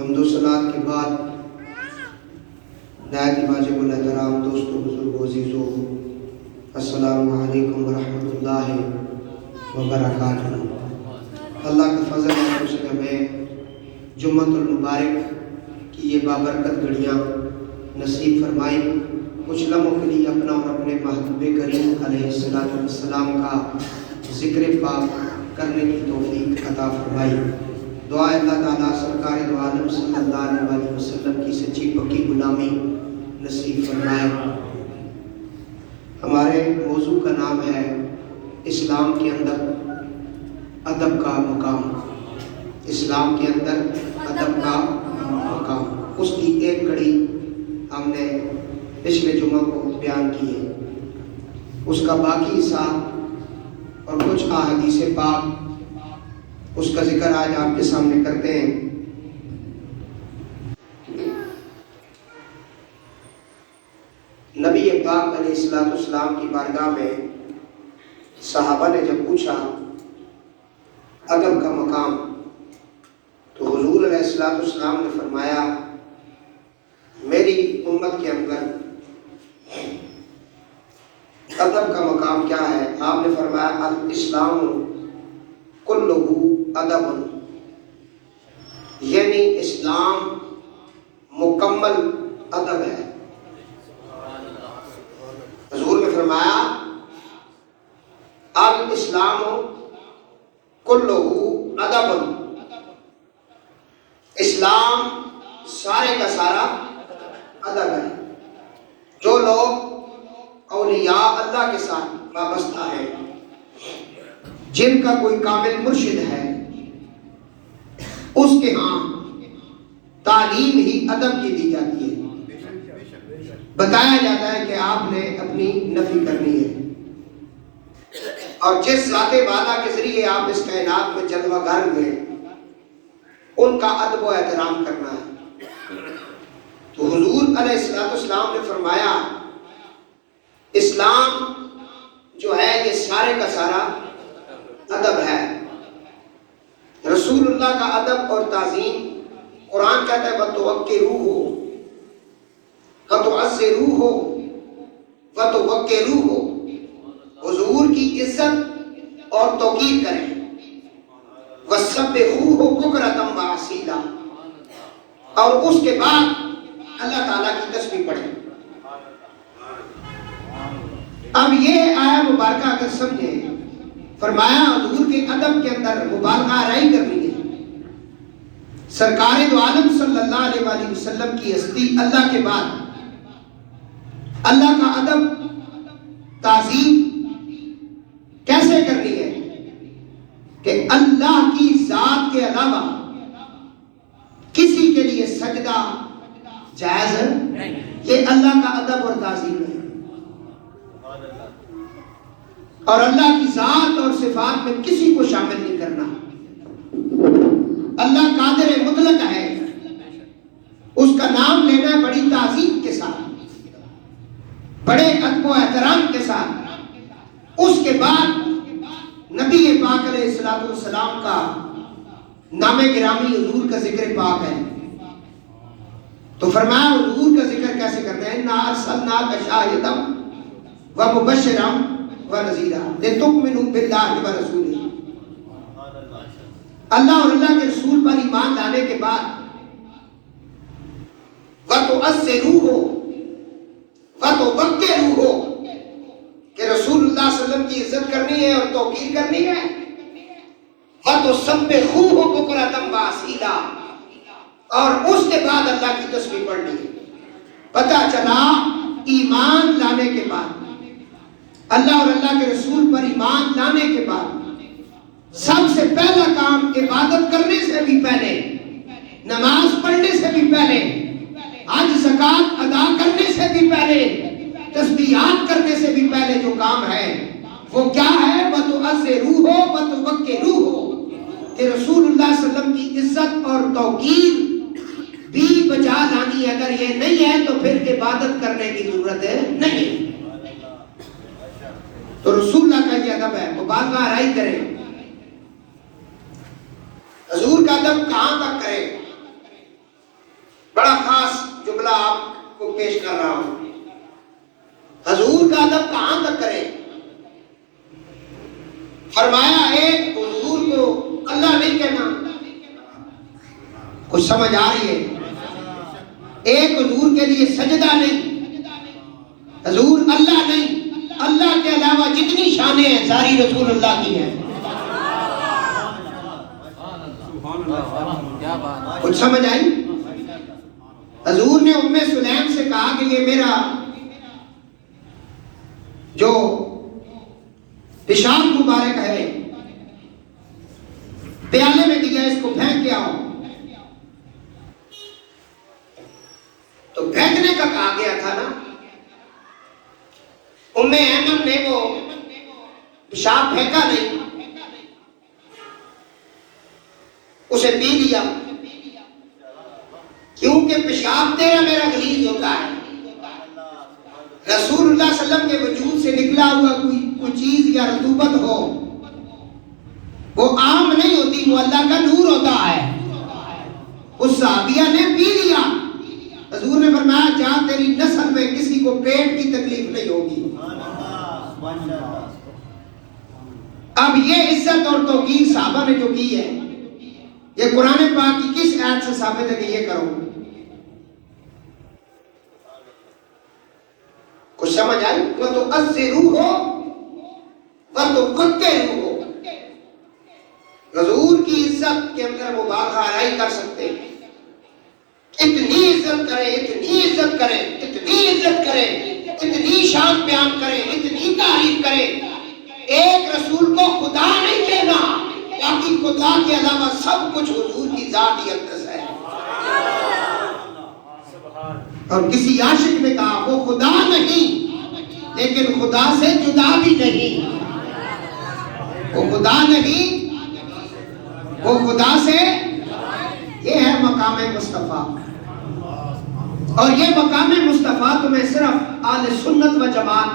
حمد و ثناء کے بعد نہایت ہی واجب الاحترام دوستوں، بزرگوں، عزیزوں، السلام علیکم ورحمۃ اللہ وبرکاتہ۔ اللہ کا فضل ہے کہ اس نے ہمیں جمعۃ المبارک کی یہ بابرکت گھڑیاں نصیب فرمائی۔ کچھ لمحوں کے لیے اپنا اور اپنے محبوب کریم علیہ السلام کا ذکر پاک کرنے کی توفیق عطا فرمائی۔ دعا اللہ تعالیٰ سرکار دو عالم صلی اللہ علیہ وسلم کی سچی پکی غلامی نصیب فرمائے۔ ہمارے موضوع کا نام ہے اسلام کے اندر ادب کا مقام۔ اسلام کے اندر ادب کا مقام، اس کی ایک کڑی ہم نے پچھلے جمعہ کو بیان کی ہے۔ اس کا باقی حصہ اور کچھ احادیث پاک، اس کا ذکر آج آپ کے سامنے کرتے ہیں۔ نبی پاک علیہ السلام کی بارگاہ میں صحابہ نے جب پوچھا ادب کا مقام، تو حضور علیہ السلام نے فرمایا میری امت کے اندر ادب کا مقام کیا ہے؟ آپ نے فرمایا الاسلام کلہ ادب، یعنی اسلام مکمل ادب ہے۔ حضور نے فرمایا الاسلام کلہ ادب، اسلام سارے کا سارا ادب ہے۔ جو لوگ اولیاء اللہ کے ساتھ وابستہ ہیں، جن کا کوئی کامل مرشد ہے، اس کے ہاں تعلیم ہی ادب کی دی جاتی ہے۔ بتایا جاتا ہے کہ آپ نے اپنی نفی کرنی ہے، اور جس ذات والا کے ذریعے آپ اس کائنات میں جلوہ گر ہوئے، ان کا ادب و احترام کرنا ہے۔ تو حضور علیہ السلام نے فرمایا اسلام جو ہے یہ سارے کا سارا ادب ہے۔ رسول اللہ کا ادب اور تعظیم، قرآن کہتا ہے وَتُوَقِّرُوهُ وَتُعَزِّرُوهُ وَتُوَقِّرُوهُ، حضور کی عزت اور توقیر کریں۔ وَسَبِّحُوهُ بُكْرَةً وَأَصِيلًا، اور اس کے بعد اللہ تعالیٰ کی تسبیح پڑھیں۔ اب یہ آیہ مبارکہ اگر سمجھیں، فرمایا حضور کے ادب کے اندر مبالغہ آرائی کرنی ہے۔ سرکار دو عالم صلی اللہ علیہ وآلہ وسلم کی ہستی اللہ کے بعد اللہ کا ادب تعظیم کیسے کرنی ہے کہ اللہ کی ذات کے علاوہ کسی کے لیے سجدہ جائز ہے؟ یہ اللہ کا ادب اور تعظیم ہے۔ اور اللہ کی ذات اور صفات میں کسی کو شامل نہیں کرنا۔ اللہ قادر مطلق ہے، اس کا نام لینا ہے بڑی تعظیم کے ساتھ، بڑے ادب و احترام کے ساتھ۔ اس کے بعد نبی پاک علیہ السلام کا نام گرامی حضور کا ذکر پاک ہے۔ تو فرمایا حضور کا ذکر کیسے کرتے ہیں؟ اِنَّا أَرْسَلْنَاكَ شَاهِدًا وَمُبَشِّرًا وَنَذِيرًا لِتُؤْمِنُوا بِاللَّهِ وَرَسُولِهِ۔ اللہ اور اللہ کے رسول پر ایمان لانے کے بعد وَتُعَزِّرُوهُ وَتُوَقِّرُوهُ، کہ رسول اللہ صلی اللہ علیہ وسلم کی عزت کرنی ہے اور توقیر کرنی ہے۔ وَتُسَبِّحُوهُ بُكْرَةً وَأَصِيلًا، اور اس کے بعد اللہ کی تسبیح پڑھنی ہے۔ پتہ چلا ایمان لانے کے بعد، اللہ اور اللہ کے رسول پر ایمان لانے کے بعد، سب سے پہلا کام عبادت کرنے سے بھی پہلے، نماز پڑھنے سے بھی پہلے، حج زکوٰۃ ادا کرنے سے بھی پہلے، تسبیحات کرنے سے بھی پہلے جو کام ہے وہ کیا ہے؟ وَتُعَزِّرُوهُ وَتُوَقِّرُوهُ، کہ رسول اللہ صلی اللہ علیہ وسلم کی عزت اور توقیر بھی بجا لانی۔ اگر یہ نہیں ہے تو پھر عبادت کرنے کی ضرورت نہیں۔ تو رسول اللہ کا یہ ادب ہے، مبالغہ آرائی کریں۔ حضور کا ادب کہاں تک کریں؟ کو پیش کر رہا ہوں. حضور کا ادب کہاں تک کرے؟ فرمایا ایک حضور کو اللہ نہیں کہنا. کچھ سمجھ آ رہی ہے؟ ایک حضور کے لیے سجدہ نہیں، حضور اللہ نہیں، اللہ کے علاوہ جتنی شانیں ہیں ساری رسول اللہ کی ہیں. کچھ سمجھ آئی؟ حضور نے ام سلیم سے کہا کہ یہ میرا جو پیشاب مبارک ہے پیالے میں دیا، اس کو پھینک کے آؤ. تو پھینکنے کا کہا گیا تھا نا. ام ایمن نے وہ پیشاب پھینکا نہیں، اسے پی لیا، کیونکہ پیشاب تیرا میرا غلیظ ہوتا ہے. رسول اللہ صلی اللہ علیہ وسلم کے وجود سے نکلا ہوا کوئی چیز یا رطوبت ہو، وہ عام نہیں ہوتی، وہ اللہ کا نور ہوتا ہے. اس صحابیہ نے پی لیا. حضور نے فرمایا جا تیری نسل میں کسی کو پیٹ کی تکلیف نہیں ہوگی. اب یہ عزت اور توقیر صحابہ نے جو کی ہے، یہ قرآن پاک کی کس آیت سے ثابت ہے کہ یہ کرو؟ کچھ سمجھ آئی؟ وَتُعَزِّرُوهُ وَتُقَدِّرُوهُ. حضور کی عزت کے اندر مبالغہ نہیں کر سکتے. اتنی عزت کرے، اتنی عزت کرے، اتنی عزت کرے، اتنی شان بیان کرے، اتنی تعریف کرے. ایک رسول کو خدا نہیں کہنا، باقی خدا کے علاوہ سب کچھ حضور کی ذات ہی اقدس ہے. اور کسی عاشق نے کہا وہ خدا نہیں لیکن خدا سے جدا بھی نہیں. وہ خدا نہیں، وہ خدا سے. یہ ہے مقام مصطفیٰ. اور یہ مقام مصطفیٰ تمہیں صرف اہل سنت و جماعت،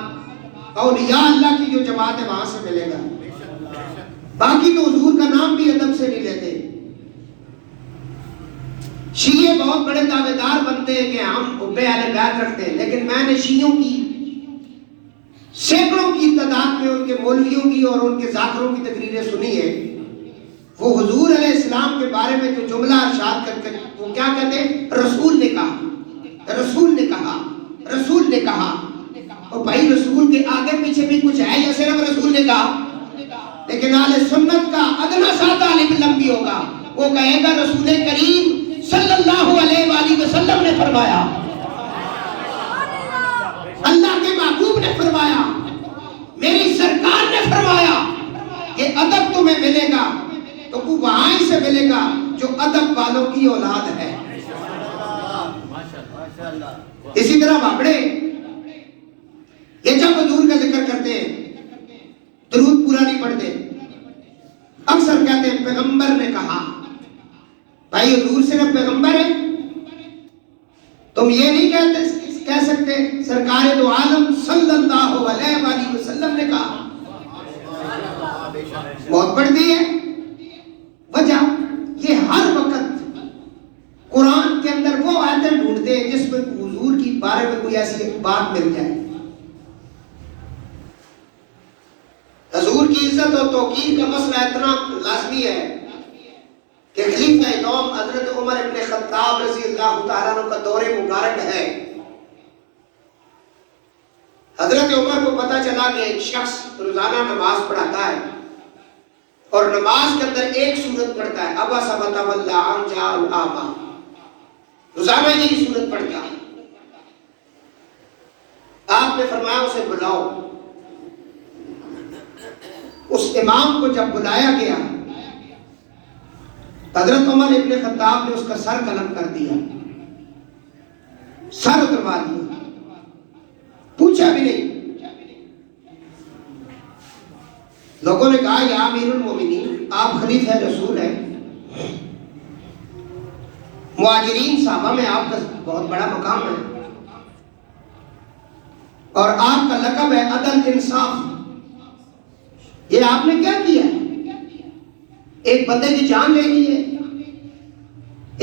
اولیاء اللہ کی جو جماعت ہے وہاں سے ملے گا. باقی تو حضور کا نام بھی ادب سے نہیں لیتے. شیعہ بہت بڑے دعوے دار بنتے ہیں کہ ہم حب اہل بیت رکھتے ہیں، لیکن میں نے شیعوں کی سینکڑوں کی تعداد میں ان کے مولویوں کی اور ان کے ذاکروں کی تقریریں سنی ہے. وہ حضور علیہ السلام کے بارے میں جو جملہ ارشاد کر کے وہ کیا کہتے ہیں؟ رسول نے کہا، رسول نے کہا، رسول نے کہا. اور بھائی رسول کے آگے پیچھے بھی کچھ ہے یا صرف رسول نے کہا؟ لیکن اہل سنت کا ادنا سا طالب علم بھی ہوگا، وہ کہے گا رسول کریم صلی اللہ علیہ وآلہ وسلم نے فرمایا، اللہ کے محبوب نے فرمایا، میری سرکار نے فرمایا. یہ ادب تمہیں ملے گا تو وہ وہاں ہی سے ملے گا جو ادب والوں کی اولاد ہے. اسی طرح بابڑے یہ جب حضور کا ذکر کرتے ہیں درود پورا نہیں پڑھتے، اکثر کہتے ہیں پیغمبر نے کہا. بھائی حضور صرف پیغمبر ہے؟ تم یہ نہیں کہہ سکتے سرکار دو عالم صلی اللہ علیہ وآلہ وسلم نے کہا؟ بہت بڑھتی ہے وجہ. یہ ہر وقت قرآن کے اندر وہ آیتیں ڈھونڈتے ہیں جس میں حضور کی بارے میں کوئی ایسی بات مل جائے. حضور کی عزت اور توقیر کا مسئلہ اتنا لازمی ہے کہ خلیفہ نوم حضرت عمر ابن خطاب رضی اللہ تعالیٰ عنہ کا دور مبارک ہے. حضرت عمر کو پتہ چلا کہ ایک شخص روزانہ نماز پڑھاتا ہے اور نماز کے اندر ایک سورت پڑھتا ہے، ابا سبت واللہ ان جاء الاعمى. روزانہ یہی سورت پڑھتا ہے. آپ نے فرمایا اسے بلاؤ. اس امام کو جب بلایا گیا حضرت عمر ابن خطاب نے اس کا سر قلم کر دیا، سر اتروا دیا، پوچھا بھی نہیں. لوگوں نے کہا یا امیر المومنین آپ خلیفہ رسول ہیں، مہاجرین صحابہ میں آپ کا بہت بڑا مقام ہے اور آپ کا لقب ہے عدل انصاف. یہ آپ نے کیا کیا؟ ایک بندے کی جان لے لی ہے.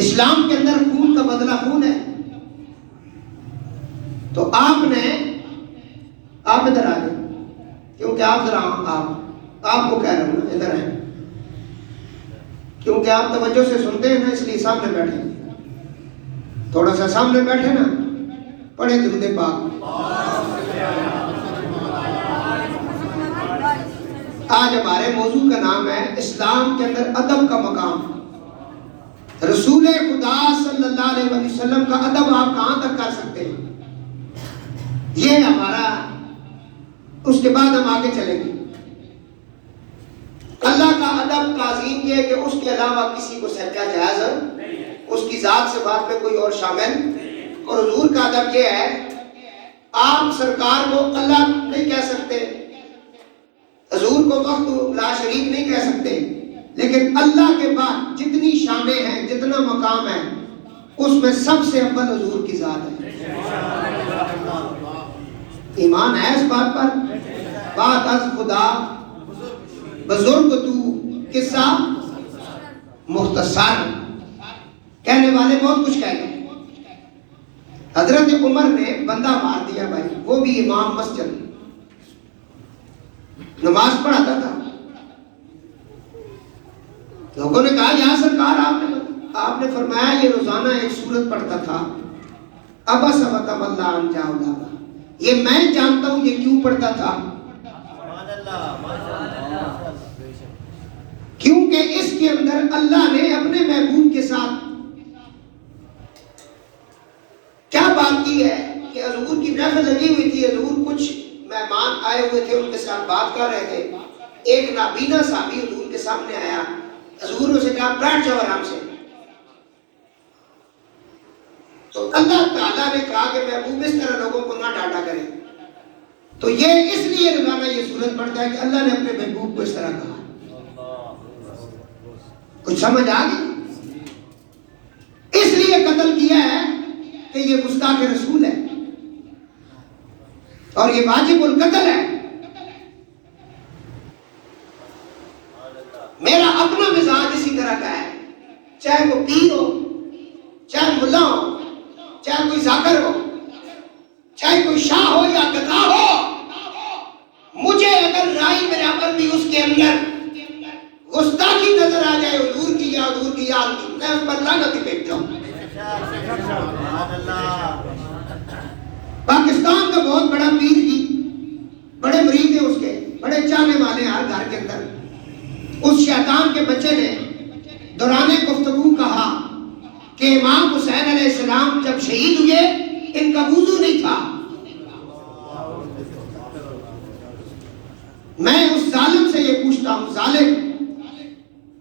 اسلام کے اندر خون کا بدلہ خون ہے. تو آپ ادھر آ گئے، کیونکہ آپ ذرا آپ کو کہہ رہا ہوں نا، ادھر آئیں، کیونکہ آپ توجہ سے سنتے ہیں نا، اس لیے سامنے بیٹھے، تھوڑا سا سامنے بیٹھے نا، پڑھیں درود پاک۔ آج ہمارے موضوع کا نام ہے اسلام کے اندر ادب کا مقام۔ رسول خدا صلی اللہ علیہ وسلم کا ادب آپ کہاں تک کر سکتے ہیں، یہ ہمارا، اس کے بعد ہم آگے چلیں گے۔ اللہ کا ادب تعظیم یہ ہے کہ اس کے علاوہ کسی کو سجدہ جائز ہے، اس کی ذات سے بات میں کوئی اور شامل، اور حضور کا ادب یہ ہے، آپ سرکار کو اللہ نہیں کہہ سکتے، حضور کو وقت لا شریک نہیں کہہ سکتے، لیکن اللہ کے بعد جتنی شانیں ہیں، جتنا مقام ہے، اس میں سب سے اول حضور کی ذات ہے۔ ایمان ہے اس بات پر؟ بات از خدا بزرگ تو قصہ مختصر، کہنے والے بہت کچھ کہہ گئے۔ حضرت عمر نے بندہ مار دیا بھائی، وہ بھی امام مسجد، نماز پڑھاتا تھا۔ لوگوں نے کہا یا سرکار آپ نے فرمایا یہ روزانہ ایک سورت پڑھتا تھا، ابس وتولی ان جاءہ الاعمى، یہ میں جانتا ہوں یہ کیوں پڑھتا تھا، کیونکہ اس کے اندر اللہ نے اپنے محبوب کے ساتھ کیا بات کی ہے کہ حضور کی محفل لگی ہوئی تھی، حضور کچھ مہمان آئے ہوئے تھے، ان کے ساتھ بات کر رہے تھے، ایک نابینا صحابی حضور کے سامنے آیا، حضور نے اسے کہا بیٹھ جاؤ آرام سے، تو اللہ تعالیٰ نے کہا کہ محبوب اس طرح لوگوں کو نہ ڈانٹا کرے، تو یہ اس لیے روزانہ یہ سورت پڑھتا ہے کہ اللہ نے اپنے محبوب کو اس طرح کہا۔ کچھ سمجھ آ گئی؟ اس لیے قتل کیا ہے کہ یہ گستاخ رسول ہے اور یہ واجب القتل ہے۔ میرا اپنا مزاج اسی طرح کا ہے، چاہے وہ پیر ہو، چاہے ملا ہو، چاہے کوئی ذاکر ہو، چاہے کوئی شاہ ہو یا گدا ہو، مجھے اگر رائی برابر بھی اس کے اندر گستاخی نظر آ جائے حضور کی یا حضور کی یاد کی، میں اس پر لعنت ہی پھینکتا ہوں۔ پاکستان کا بہت بڑا پیر جی، بڑے مرید ہیں اس کے، بڑے چاہنے والے ہر گھر کے اندر، اس شیطان کے بچے نے دوران گفتگو کہا کہ امام حسین علیہ السلام جب شہید ہوئے ان کا وضو نہیں تھا۔ میں اس ظالم سے یہ پوچھتا ہوں، ظالم،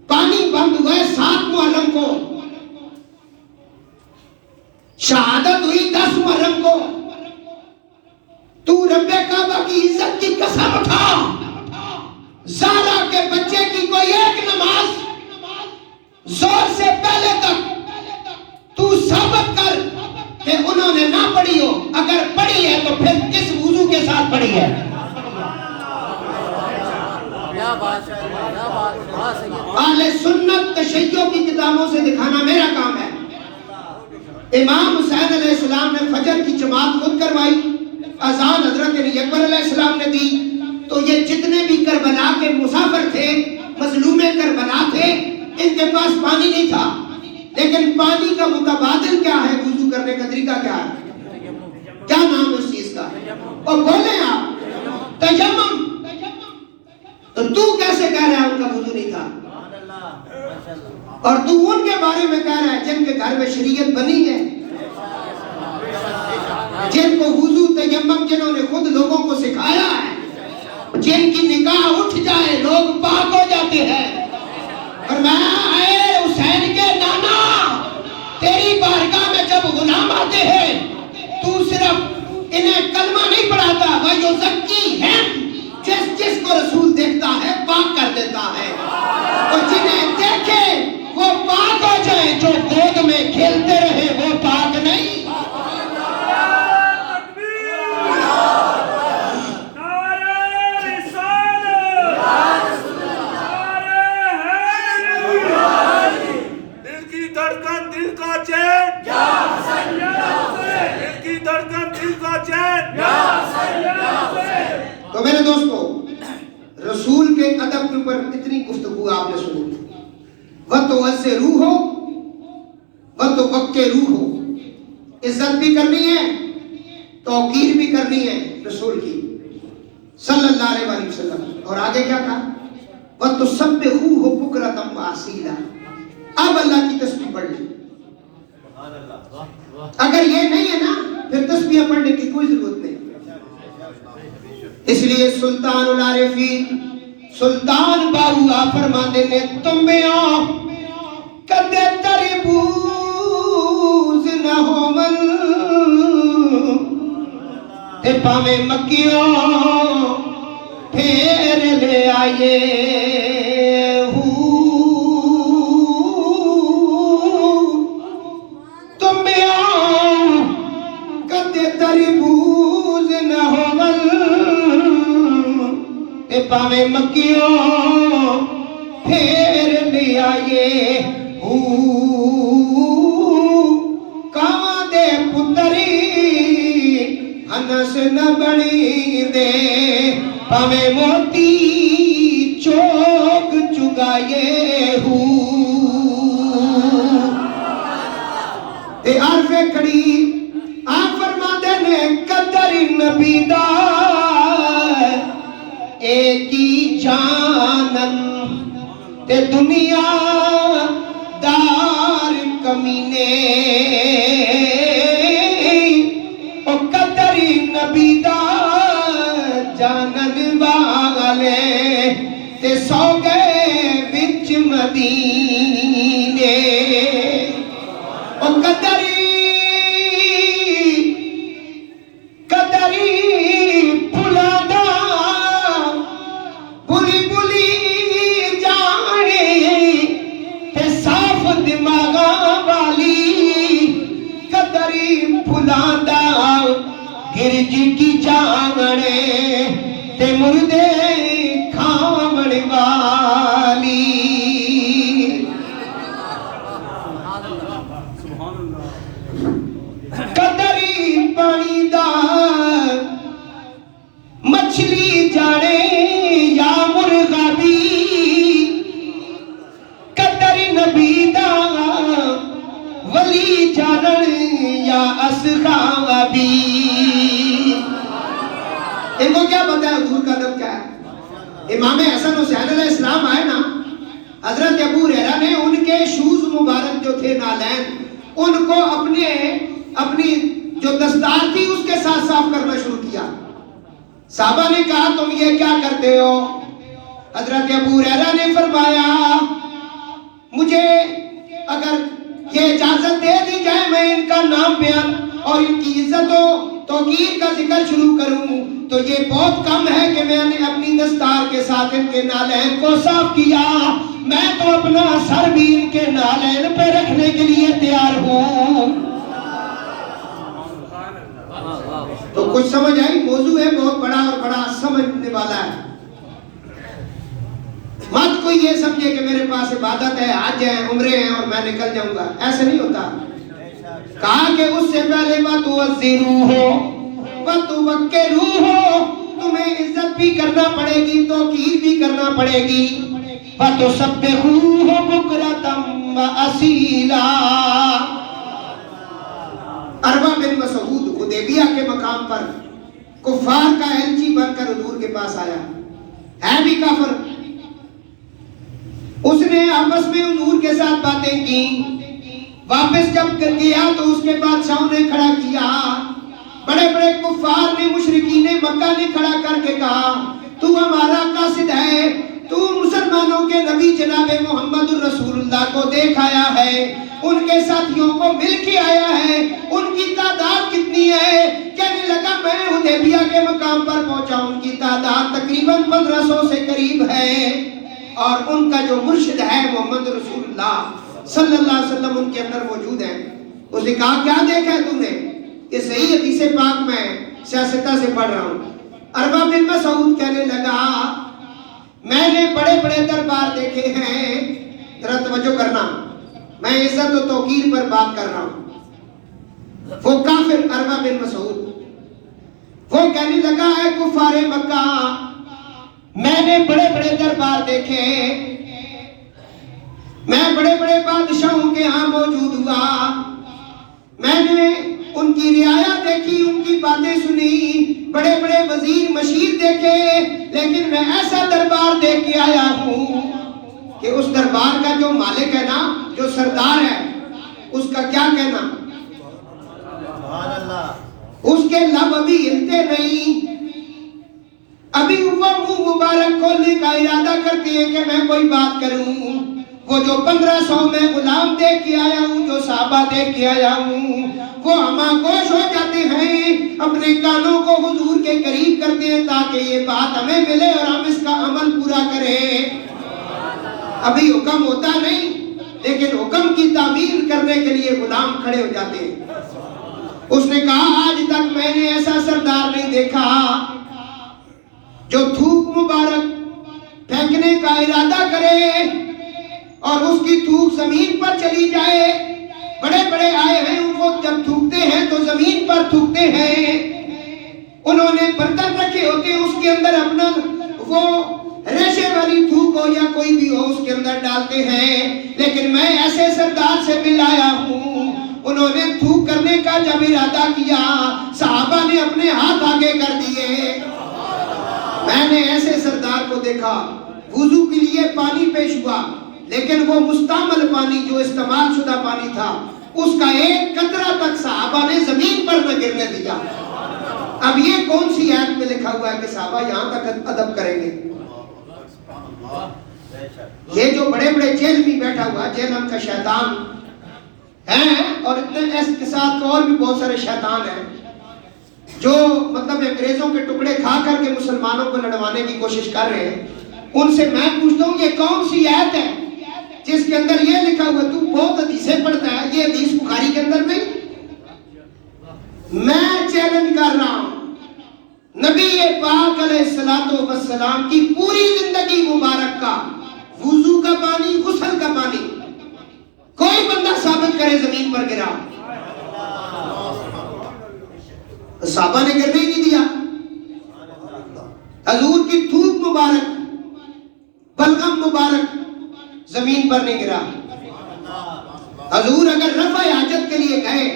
پانی بند ہوئے 7 محرم کو، شہادت ہوئی 10 محرم کو، تو رب کعبہ کی عزت کی قسم اٹھا، زہرا کے بچے کی کوئی ایک نماز زور سے پہلے تک تو ثابت کر کہ انہوں نے نہ پڑھی ہو، اگر پڑھی ہے تو پھر کس وضو کے ساتھ پڑھی ہے؟ اہل سنت تشیع کی کتابوں سے دکھانا میرا کام ہے۔ امام حسین علیہ السلام نے فجر کی جماعت خود کروائی، اذان حضرت علی اکبر علیہ السلام نے دی، تو یہ جتنے بھی کربلا کے مسافر تھے، مظلوم کربلا تھے، ان کے پاس پانی نہیں تھا، لیکن پانی کا متبادل کیا ہے، وضو کرنے کا طریقہ کیا ہے، کیا نام ہے اس چیز کا، اور بولیں آپ تیمم، تو کیسے کہہ رہا ہے ان کا وضو نہیں تھا، اور تو ان کے بارے میں کہہ رہا ہے جن کے گھر میں شریعت بنی ہے، جن کو وضو تیمم جنہوں نے خود لوگوں کو سکھایا ہے، جن کی نکاح اٹھ جائے لوگ پاک ہو جاتے ہیں۔ فرمایا اے حسین کے نانا، تیری بارگاہ میں جب غلام آتے ہیں تو صرف انہیں کلمہ نہیں پڑھاتا، وَيُزَكِّيهِمْ، جس کو رسول دیکھتا ہے پاک کر دیتا ہے، اور جنہیں دیکھے وہ پاک ہو جائیں، جو گود میں کھیلتے رہے وہ پاک نہیں۔ دل کی دھڑکن دل کا چین تو میرے دوستو رسول کے ادب کے اوپر اتنی گفتگو آپ نے سنی. وَتُوَزِّرُوهُ وَتُوَقِّرُوهُ، عزت بھی کرنی ہے، توقیر بھی کرنی ہے رسول کی صلی اللہ علیہ وسلم. اور آگے کیا کہا؟ وَتُسَبِّحُوهُ بُكْرَةً وَأَصِيلًا. اب اللہ کی تسبیح پڑھ لی. اگر یہ نہیں ہے نا پھر تسبیح پڑھنے کی کوئی ضرورت نہیں. اس لیے سلطان العارفین سلطان باہوا فرماتے نے تم بیاں کدے تری بوز نہ ہومن تے پاوے مکیوں پھیر لے آئے تم بیاں کدے تری بوز نہ ہومن تے پاوے مکیوں پھیر لے آئے کاواں دے پتری ہنس نہ بنی دے پاوے موتی چوک چگائے تے عرف کھڑی آپ فرماتے نے قدر نبی دا ایک ہی جانن تے دنیا دار کمینے او قدر نبی دا جانن والے تے سو گئے وچ مدینے او قدری پھلادا بلی بلی جانے تے صاف دماغا والی قدری پھلادا گرج کی جانے تے مردے کھاون والی قدری پانی دا مچھلی جانے یا مرغا بھی قدر نبی دا ولی جانن یا اسخا بھی. ان کو کیا پتا ہے حضور کا ادب کیا ہے؟ امام حسن حسین علیہ السلام آئے نا حضرت ابو ہریرہ نے ان کے شوز مبارک جو تھے نالین ان کو اپنی جو دستار تھی اس کے ساتھ صاف کرنا شروع کیا. صحابہ نے کہا تم یہ کیا کرتے ہو؟ حضرت ابو ہریرہ نے فرمایا مجھے اگر یہ اجازت دے دی جائے میں ان کا نام بیان اور ان کی عزت و توقیر کا ذکر شروع کروں تو یہ بہت کم ہے کہ میں نے اپنی دستار کے ساتھ ان کے نالین کو صاف کیا. میں تو اپنا سر بھی ان کے نالین پہ رکھنے کے لیے تیار ہوں. تو کچھ سمجھ آئی؟ موضوع ہے بہت بڑا اور بڑا سمجھنے والا ہے. مت کوئی یہ سمجھے کہ میرے پاس عبادت ہے حج ہے عمرے ہیں اور میں نکل جاؤں گا، ایسے نہیں ہوتا. کہا کہ اس سے پہلے وَتُوَزِّرُوهُ وَتُوَقِّرُوهُ تمہیں عزت بھی کرنا پڑے گی توقیر بھی کرنا پڑے گی. وَتُسَبِّحُوهُ بُكْرَةً وَأَصِيلًا. عروہ بن مسعود حدیبیہ کے مقام پر کفار کا ایلچی بن کر حضور کے پاس آیا، ہے بھی کافر. اس نے آپس میں حضور کے ساتھ باتیں کی. واپس جب گیا تو اس کے بادشاہوں نے کھڑا کیا، بڑے بڑے کفار نے مشرکین مکہ نے کھڑا کر کے کہا تو ہمارا قاصد ہے، تو مسلمانوں کے نبی جناب محمد الرسول اللہ کو دیکھ آیا ہے، ان کے ساتھیوں کو مل کے آیا ہے، ان کی تعداد کتنی ہے؟ کہنے لگا میں حدیبیہ کے مقام پر پہنچا، ان کی تعداد تقریباً 1500 سے قریب ہے اور ان کا جو مرشد ہے محمد رسول اللہ صلی اللہ علیہ وسلم ان کے اندر موجود ہیں. اس نے کہا کیا دیکھا ہے تم نے؟ یہ صحیح حدیث پاک میں سیاستہ سے پڑھ رہا ہوں. عروہ بن مسعود کہنے لگا میں نے بڑے بڑے دربار دیکھے ہیں، ذرا توجہ کرنا، میں عزت و توقیر پر بات کر رہا ہوں. وہ کافر عروہ بن مسعود وہ کہنے لگا ہے کفار مکہ، میں نے بڑے بڑے دربار دیکھے، میں بڑے بڑے بادشاہوں کے ہاں موجود ہوا، میں نے ان کی رعایا دیکھی، ان کی باتیں سنی، بڑے بڑے وزیر مشیر دیکھے، لیکن میں ایسا دربار دیکھ کے آیا ہوں کہ اس دربار کا جو مالک ہے نا، جو سردار ہے، اس کا کیا کہنا، اس کے لب ابھی ہلتے نہیں، ابھی وہ منہ مبارک کھولنے کا ارادہ کرتے ہیں کہ میں کوئی بات کروں، وہ جو 1500 میں غلام دیکھ کے آیا ہوں، جو صحابہ دیکھ کے آیا ہوں، وہ ہماگوش ہو جاتے ہیں، اپنے کانوں کو حضور کے قریب کرتے ہیں تاکہ یہ بات ہمیں ملے اور ہم اس کا عمل پورا کریں۔ ابھی حکم ہوتا نہیں، لیکن حکم کی تعمیل کرنے کے لیے غلام کھڑے ہو جاتے ہیں۔ اس نے کہا آج تک میں نے ایسا سردار نہیں دیکھا جو تھوک مبارک پھینکنے کا ارادہ کرے اور اس کی تھوک زمین پر چلی جائے۔ بڑے بڑے آئے ہیں، وہ جب تھوکتے ہیں تو زمین پر تھوکتے ہیں، انہوں نے برتن رکھے ہوتے ہیں، اس کے اندر اپنا وہ ریشے والی تھوک ہو یا کوئی بھی ہو اس کے اندر ڈالتے ہیں، لیکن میں ایسے سردار سے مل آیا ہوں، انہوں نے تھوک کرنے کا جب ارادہ کیا، صحابہ نے اپنے ہاتھ آگے کر دیے۔ میں نے ایسے سردار کو دیکھا، وضو کے لیے پانی پیش ہوا، لیکن وہ مستعمل پانی جو استعمال شدہ پانی تھا، اس کا ایک قطرہ تک صحابہ نے زمین پر نہ گرنے دیا۔ اب یہ کون سی آیت میں لکھا ہوا ہے کہ صحابہ یہاں تک ادب کریں گے؟ یہ جو بڑے بڑے جیل میں بیٹھا ہوا جہنم کا شیطان ہے، اور اتنے اس کے ساتھ اور بھی بہت سارے شیطان ہیں جو مطلب انگریزوں کے ٹکڑے کھا کر کے مسلمانوں کو لڑوانے کی کوشش کر رہے ہیں، ان سے میں پوچھتا ہوں یہ کون سی آیت ہے جس کے اندر یہ لکھا ہوا تو بہت حدیثیں پڑھتا ہے، یہ حدیث بخاری کے اندر نہیں؟ میں چیلنج کر رہا ہوں، نبی پاک علیہ السلام کی پوری زندگی مبارک کا وضو کا پانی، غسل کا پانی کوئی بندہ ثابت کرے زمین پر گرا؟ صحابہ نے گرنے ہی نہیں دیا۔ حضور کی تھوک مبارک، بلغم مبارک زمین پر نہیں گرا۔ حضور اگر رفع حاجت کے لیے گئے،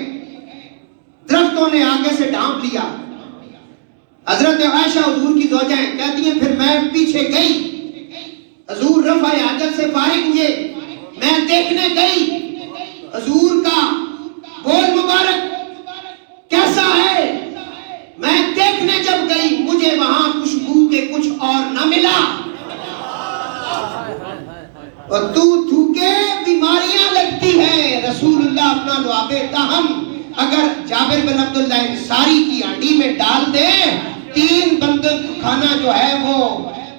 درختوں نے آگے سے ڈھانپ لیا، حضرت عائشہ حضور کی زوجہ کہتی ہیں پھر میں پیچھے گئی، حضور رفع حاجت سے فارغ ہوئے، میں دیکھنے گئی حضور کا بول مبارک کیسا ہے، میں دیکھنے جب گئی مجھے وہاں خوشبو کے کچھ اور نہ ملا، اور تو تھوکے بیماریاں لگتی ہیں۔ رسول اللہ اپنا لعاب تاہم اگر جابر بن عبداللہ انصاری کی ہانڈی میں ڈال دے، 3 بندوں کھانا جو ہے وہ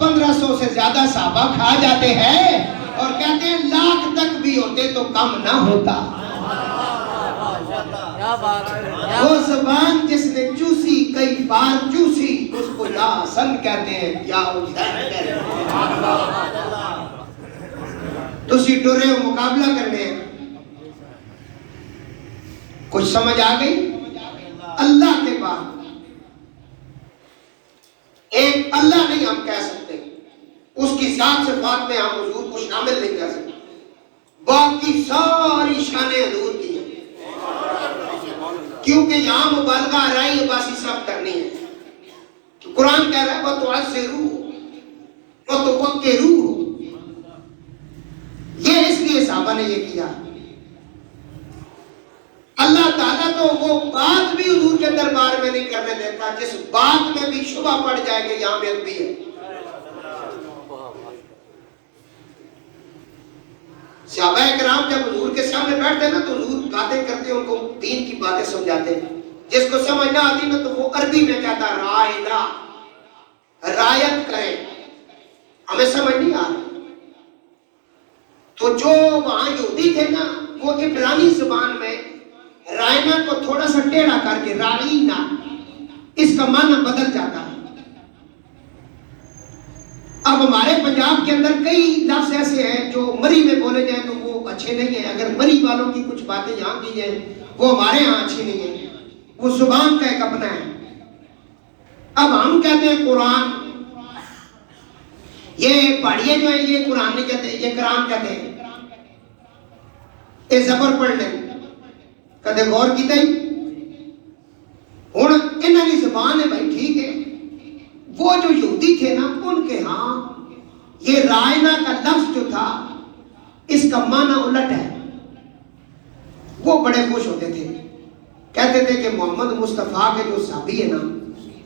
1500 سے زیادہ صحابہ کھا جاتے ہیں، اور کہتے ہیں 1,00,000 تک بھی ہوتے تو کم نہ ہوتا۔ وہ زبان جس نے چوسی کئی بار چوسی، اس کو یا حسن کہتے ہیں یا حسین کہتے ہیں۔ تو اسی ٹورے ہو مقابلہ کرنے ہیں، کچھ سمجھ آ گئی؟ اللہ کے بعد ایک اللہ نہیں ہم کہہ سکتے، اس کی ذات صفات میں ہم حضور کو شامل نہیں کر سکتے، باقی ساری شانیں حضور کی ہیں، کیونکہ یہاں مبالغہ آرائی عباسی سب کرنی ہے۔ تو قرآن کہہ رہا ہے وَتُعَزِّرُوهُ وَتُوَقِّرُوهُ، یہ اس لیے صحابہ نے یہ کیا۔ اللہ تعالیٰ تو وہ بات بھی حضور کے دربار میں نہیں کرنے دیتا جس بات میں بھی شبہ پڑ جائے گا یہاں میں بھی ہے۔ صحابہ کرام جب حضور کے سامنے بیٹھتے نا تو حضور باتیں کرتے ان کو دین کی باتیں سمجھاتے، جس کو سمجھ نہ آتی نا تو وہ عربی میں کہتا رائنا، رایت کرے، ہمیں سمجھ نہیں آ رہا۔ تو جو وہاں یہودی تھے نا وہ عبرانی زبان میں رائنا کو تھوڑا سا ٹیڑھا کر کے رائنا، اس کا معنی بدل جاتا ہے۔ اب ہمارے پنجاب کے اندر کئی لفظ ایسے ہیں جو مری میں بولے جائیں تو وہ اچھے نہیں ہیں، اگر مری والوں کی کچھ باتیں یہاں کی جائیں وہ ہمارے ہاں اچھی نہیں ہیں، وہ زبان کا ایک اپنا ہے۔ اب ہم کہتے ہیں قرآن، یہ پہاڑیے جو ہیں یہ قرآن نہیں کہتے، یہ قرآن کہتے ہیں، یہ زبر پڑھ لیں، کدے غور کیتا ہی ہوں انہاں کی زبان ہے بھائی ٹھیک ہے، وہ جو یہودی تھے نا ان کے ہاں یہ رائنا کا لفظ جو تھا اس کا معنی الٹ ہے، وہ بڑے خوش ہوتے تھے، کہتے تھے کہ محمد مصطفیٰ کے جو صحابی ہے نا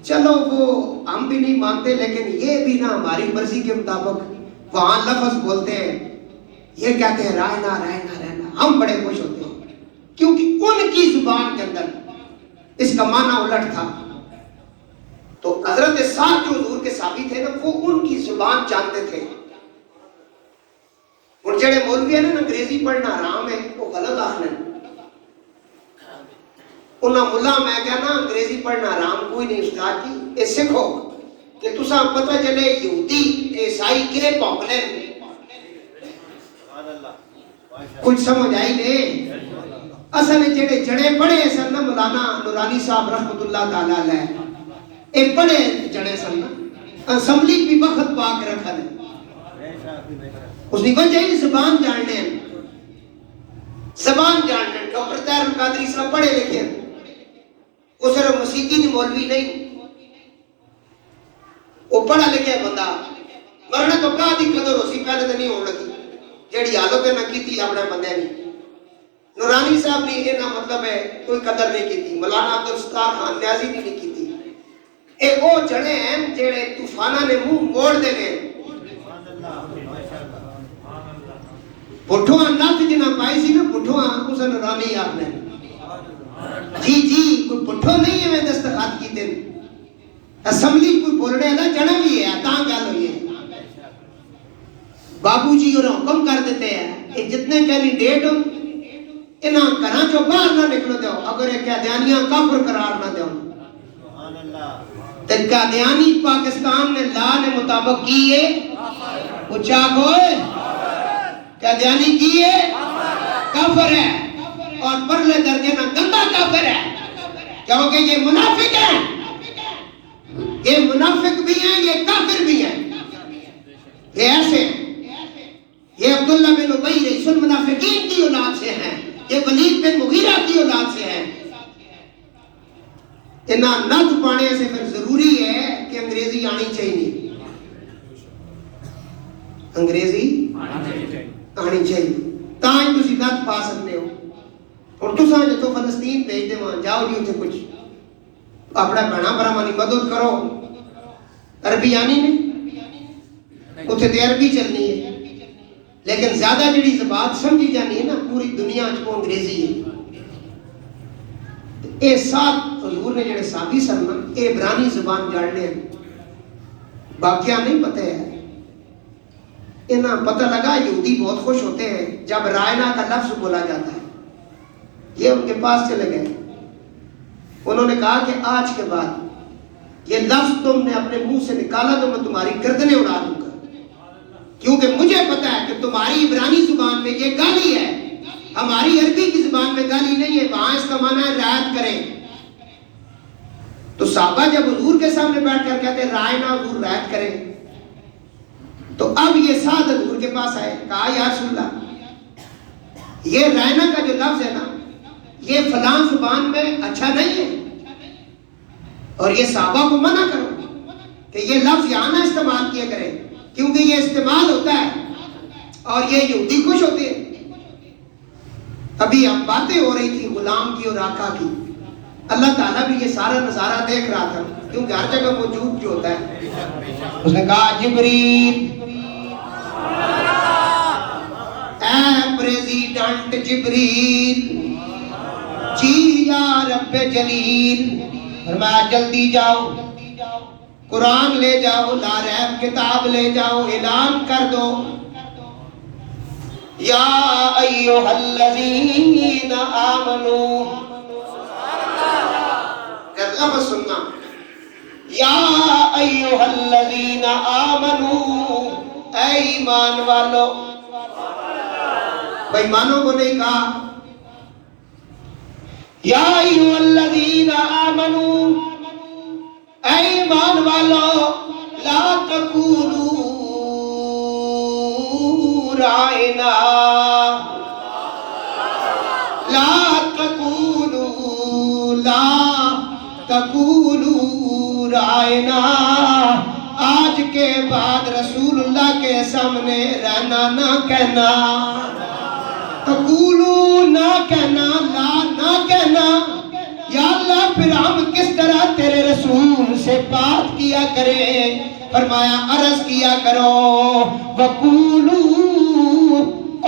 چلو وہ ہم بھی نہیں مانتے لیکن یہ بھی نا ہماری مرضی کے مطابق وہاں لفظ بولتے ہیں، یہ کہتے ہیں رائنا رہنا رہنا، ہم بڑے خوش ہوتے ہیں کیونکہ ان کی زبان کے اندر اس کا معنی الٹ تھا۔ تو حضرت سعد جو حضور کے صحابی تھے نا وہ ان کی زبان جانتے تھے، اور جڑے مولوی ہیں نا انگریزی پڑھنا حرام ہے وہ غلط آخر ہے، انہاں ملا میں کہنا انگریزی پڑھنا حرام کوئی نہیں استاد جی، یہ سکھو کہ تساں پتہ چلے یہودی عیسائی کے پوکلے کچھ سمجھ آئی نہیں۔ اصل جڑے جڑے پڑھے سن نا مولانا نورانی صاحب رحمۃ اللہ تعالی علیہ، اے پڑھے جڑے سن نا اسمبلی بھی وقت پا کے رکھا ہے، اس نے کہا چاہیے زبان جاننے ہیں، زبان جاننے ہیں۔ ڈاکٹر طاہر القادری صاحب پڑھے لکھے ہیں، وہ صرف موسیقی نہیں مولوی نہیں، وہ پڑھا لکھا بندہ، مرنے تو کہا دی قدر ہو سی پہلے تو نہیں ہونے لگی، جیڑی حالت نے کی تھی اپنے بندے نہیں۔ نورانی صاحب نے یہ مطلب ہے کوئی قدر نہیں کی تھی، مولانا عبدالستار خان نیازی نے نہیں کی تھی، اے وہ جڑے ہیں جڑے طوفانہ نے منہ موڑ دے گئے، پٹھواں نت جنہ پائی سی نا پٹھواں اسے نورانی آپ نے جی جی کوئی پٹھو نہیں ہے میں دستخط کی دن اسمبلی کوئی بولنے والا جڑا بھی ہے تاں گل ہوئی ہے، بابو جی اور حکم کر دیتے ہیں کہ جتنے کینڈیڈیٹ ہوں انہاں گھراں چوں باہر نہ نکلو دیو، اگر یہ قادیانیاں کافر قرار نہ دیو، تے قادیانی پاکستان نے لا نے مطابق کی ہے اچھا کوئی قادیانی کی ہے کافر ہے، اور پرلے درجے نہ گندا کافر ہے، کیونکہ یہ منافق ہیں، یہ منافق بھی ہیں یہ کافر بھی ہیں، یہ ایسے ہیں، یہ عبداللہ بن ابی رئیس المنافقین کی اولاد سے ہیں، یہ ولید بن مغیرہ کی اولاد سے ہیں۔ انہاں نت پانے سے پھر ضروری ہے کہ انگریزی آنی چاہیے، انگریزی آنی چاہیے تاں ہی تسی نت پا سکتے ہو۔ اور تساں جتوں فلسطین بھیج دے وہاں جاؤ جی اتنے کچھ اپنا بہنا بھراواں دی مدد کرو، عربی آنی نہیں اتنے تے عربی چلنی ہے، لیکن زیادہ جڑی زبان سمجھی جانی ہے نا پوری دنیا کو انگریزی ہے۔ اے ساتھ حضور نے جڑے صحابی سن نا اے عبرانی زبان جاننے ہیں، باقیہ نہیں پتہ ہے، انہاں پتہ لگا یہودی بہت خوش ہوتے ہیں جب رائنا کا لفظ بولا جاتا ہے، یہ ان کے پاس چلے گئے، انہوں نے کہا کہ آج کے بعد یہ لفظ تم نے اپنے منہ سے نکالا تو میں تمہاری گردنیں اڑا دوں گا، کیونکہ مجھے پتا ہے کہ تمہاری عبرانی زبان میں یہ گالی ہے، ہماری عربی کی زبان میں گالی نہیں ہے، وہاں اس کا معنی ہے رعایت کریں۔ تو صحابہ جب حضور کے سامنے بیٹھ کر کہتے ہیں رائنا حضور رعایت کریں، تو اب یہ سعد حضور کے پاس آئے، کہا یا رسول اللہ یہ رائنا کا جو لفظ ہے نا یہ فلاں زبان میں اچھا نہیں ہے، اور یہ صحابہ کو منع کرو کہ یہ لفظ یہاں نہ استعمال کیا کریں، کیونکہ یہ استعمال ہوتا ہے اور یہ یہودی خوش ہوتے ہیں۔ ابھی اب باتیں ہو رہی تھی غلام کی اور آقا کی، اللہ تعالیٰ بھی یہ سارا نظارہ دیکھ رہا تھا کیونکہ ہر جگہ موجود جو ہوتا ہے۔ اس نے کہا جبریل، اے پریزیڈنٹ جبریل، جی یا رب جلیل، فرمایا جلدی جاؤ قرآن لے جاؤ، لا ریب کتاب لے جاؤ، اعلان کر دو یا ایھا الذین آمنو، لفظ سننا، یا ایھا الذین آمنو، اے ایمان والو، بھائی ایمانوں کو نہیں کہا، یا ایھا الذین آمنو، اے ایمان والو لا تقولوا رائنا لا تقولوا رائنا. آج کے بعد رسول اللہ کے سامنے رہنا نہ کہنا. تقولوا نہ کہنا، لا نہ کہنا. یا اللہ پھر ہم کس طرح تیرے رسول سے بات کیا کریں؟ فرمایا عرض کیا کرو وَقُولُوا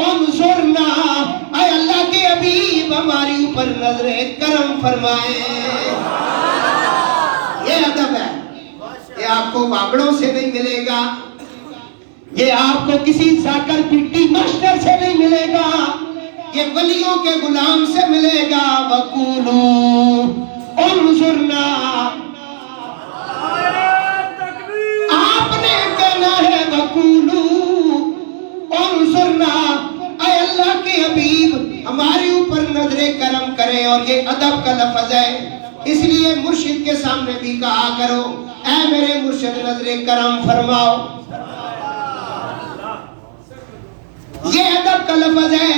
انظرنا، اے اللہ کے حبیب ہماری اوپر نظر کرم فرمائے. یہ ادب ہے. یہ آپ کو واگڑوں سے نہیں ملے گا، یہ آپ کو کسی ذاکر پٹی ماسٹر سے نہیں ملے گا، یہ ولیوں کے غلام سے ملے گا. وَقُولُوا انظرنا، آپ نے کہنا ہے وَقُولُوا انظرنا، اے اللہ کے حبیب ہمارے اوپر نظر کرم کرے. اور یہ ادب کا لفظ ہے، اس لیے مرشد کے سامنے بھی کہا کرو اے میرے مرشد نظر کرم فرماؤ. یہ ادب کا لفظ ہے.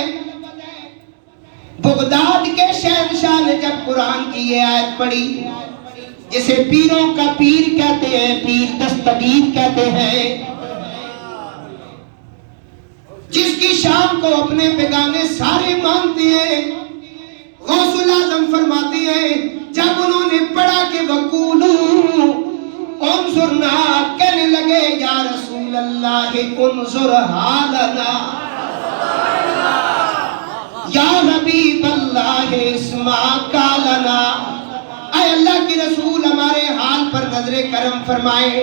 بغداد کے شہنشاہ نے جب قرآن کی یہ آیت پڑھی جسے پیروں کا پیر کہتے ہیں، پیر دستگیر کہتے ہیں، جس کی شان کو اپنے بیگانے سارے مانتے ہیں، غوث الاعظم فرماتے ہیں جب انہوں نے پڑھا کہ وَقُولُوا انظرنا، کہنے لگے یا رسول اللہ انظر حالنا، یا حبیب اللہ اسمع قالنا. اے اللہ کی رسول ہمارے حال پر نظر کرم فرمائے.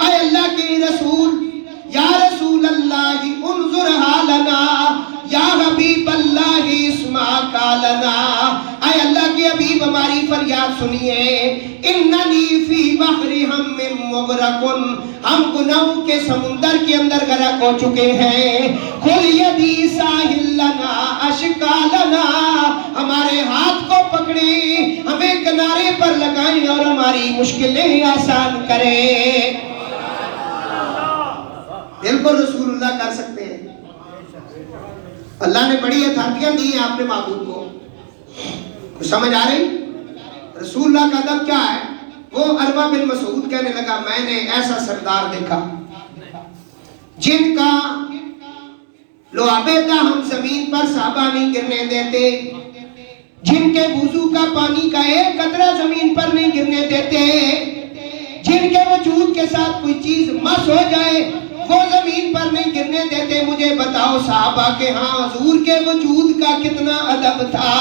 اے اللہ کی رسول، یا رسول اللہ انظر حالنا، یا حبیب اللہ اسمع قالنا. اے اللہ کی حبیب ہماری فریاد سنیے. اننی فی بحر ہم مغرق، ہم گناہوں کے سمندر کے اندر غرق ہو چکے ہیں. خذ یدی ساحل لنا اشکالنا، ہمارے ہاتھ کو پکڑیں، ہمیں کنارے پر لگائیں اور ہماری مشکلیں آسان کریں. بالکل رسول اللہ کر سکتے ہیں. اللہ نے بڑی اتھارٹیاں دی ہیں آپ نے معبود کو. سمجھ آ رہی؟ رسول اللہ کا ادب کیا ہے؟ وہ عروہ بن مسعود کہنے لگا میں نے ایسا سردار دیکھا جن کا لعابے ہم زمین پر صحابہ نہیں گرنے دیتے، جن کے وضو کا پانی کا ایک قطرہ زمین پر نہیں گرنے دیتے، جن کے وجود کے ساتھ کوئی چیز مس ہو جائے وہ زمین پر نہیں گرنے دیتے. مجھے بتاؤ صحابہ کے ہاں حضور کے وجود کا کتنا ادب تھا؟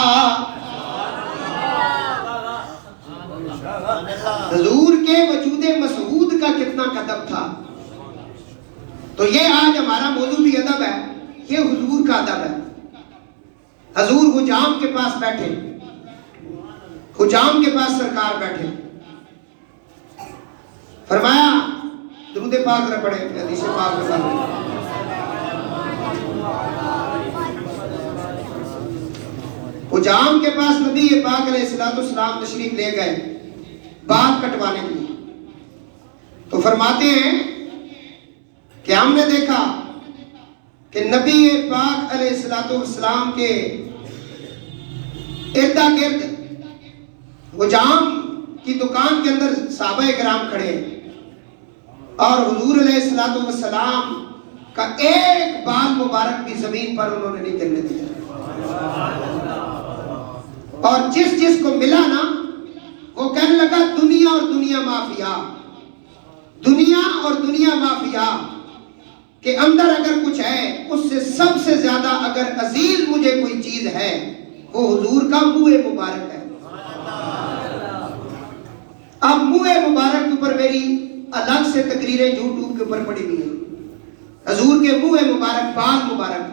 حضور کے وجود مسعود کا کتنا ادب تھا؟ تو یہ آج ہمارا موضوع بھی ادب ہے، یہ حضور کا ادب ہے. حضور حجام کے پاس بیٹھے، حجام کے پاس سرکار بیٹھے، فرمایا درود پاک نہ پڑھے، حدیث پاک میں پڑھے. حجام کے پاس نبی پاک علیہ السلام تشریف لے گئے بال کٹوانے کے لیے. تو فرماتے ہیں کہ ہم نے دیکھا کہ نبی پاک علیہ السلام کے ارد گرد حجام کی دکان کے اندر صحابہ کرام کھڑے ہیں اور حضور علیہ السلام کا ایک بال مبارک بھی زمین پر انہوں نے نہیں گرنے دیا. اور جس جس کو ملا نا وہ کہنے لگا دنیا اور دنیا مافیا، دنیا اور دنیا مافیا کے اندر اگر کچھ ہے اس سے سب سے زیادہ اگر عزیز مجھے کوئی چیز ہے وہ حضور کا منہ مبارک ہے. اب منہ مبارک کے اوپر میری الگ سے تقریریں یوٹیوب کے اوپر پڑی ہوئی ہیں. حضور کے منہ مبارک، بال مبارک.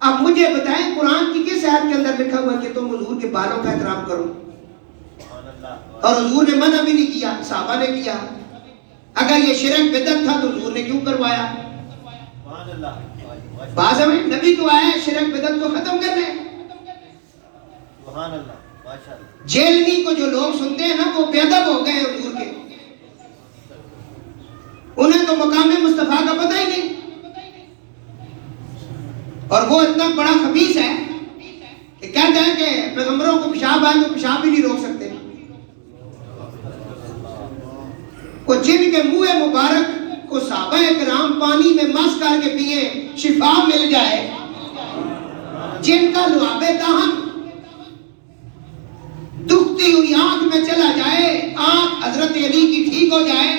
اب مجھے بتائیں قرآن کی کس آیت کے اندر لکھا ہوا کہ تم حضور کے بالوں کا احترام کرو؟ اور حضور نے منع بھی نہیں کیا، صحابہ نے کیا. اگر یہ شرک بدعت تھا تو حضور نے کیوں کروایا؟ بعض میں نبی تو آیا ہے شرک بدعت کو ختم کرنے. جیلنی کو جو لوگ سنتے ہیں نا وہ بے ادب ہو گئے حضور کے. تو مقام مصطفیٰ کا پتہ ہی نہیں، اور وہ اتنا بڑا خبیث ہے کہ کہتا ہے کہ پیغمبروں کو پیشاب آئے تو پیشاب بھی نہیں روک سکتے. وہ جن کے منہ مبارک کو صحابہ کرام پانی میں مس کر کے پیے شفا مل جائے، جن کا لعاب دہن دکھتی ہوئی آنکھ میں چلا جائے، آنکھ حضرت علی کی ٹھیک ہو جائے.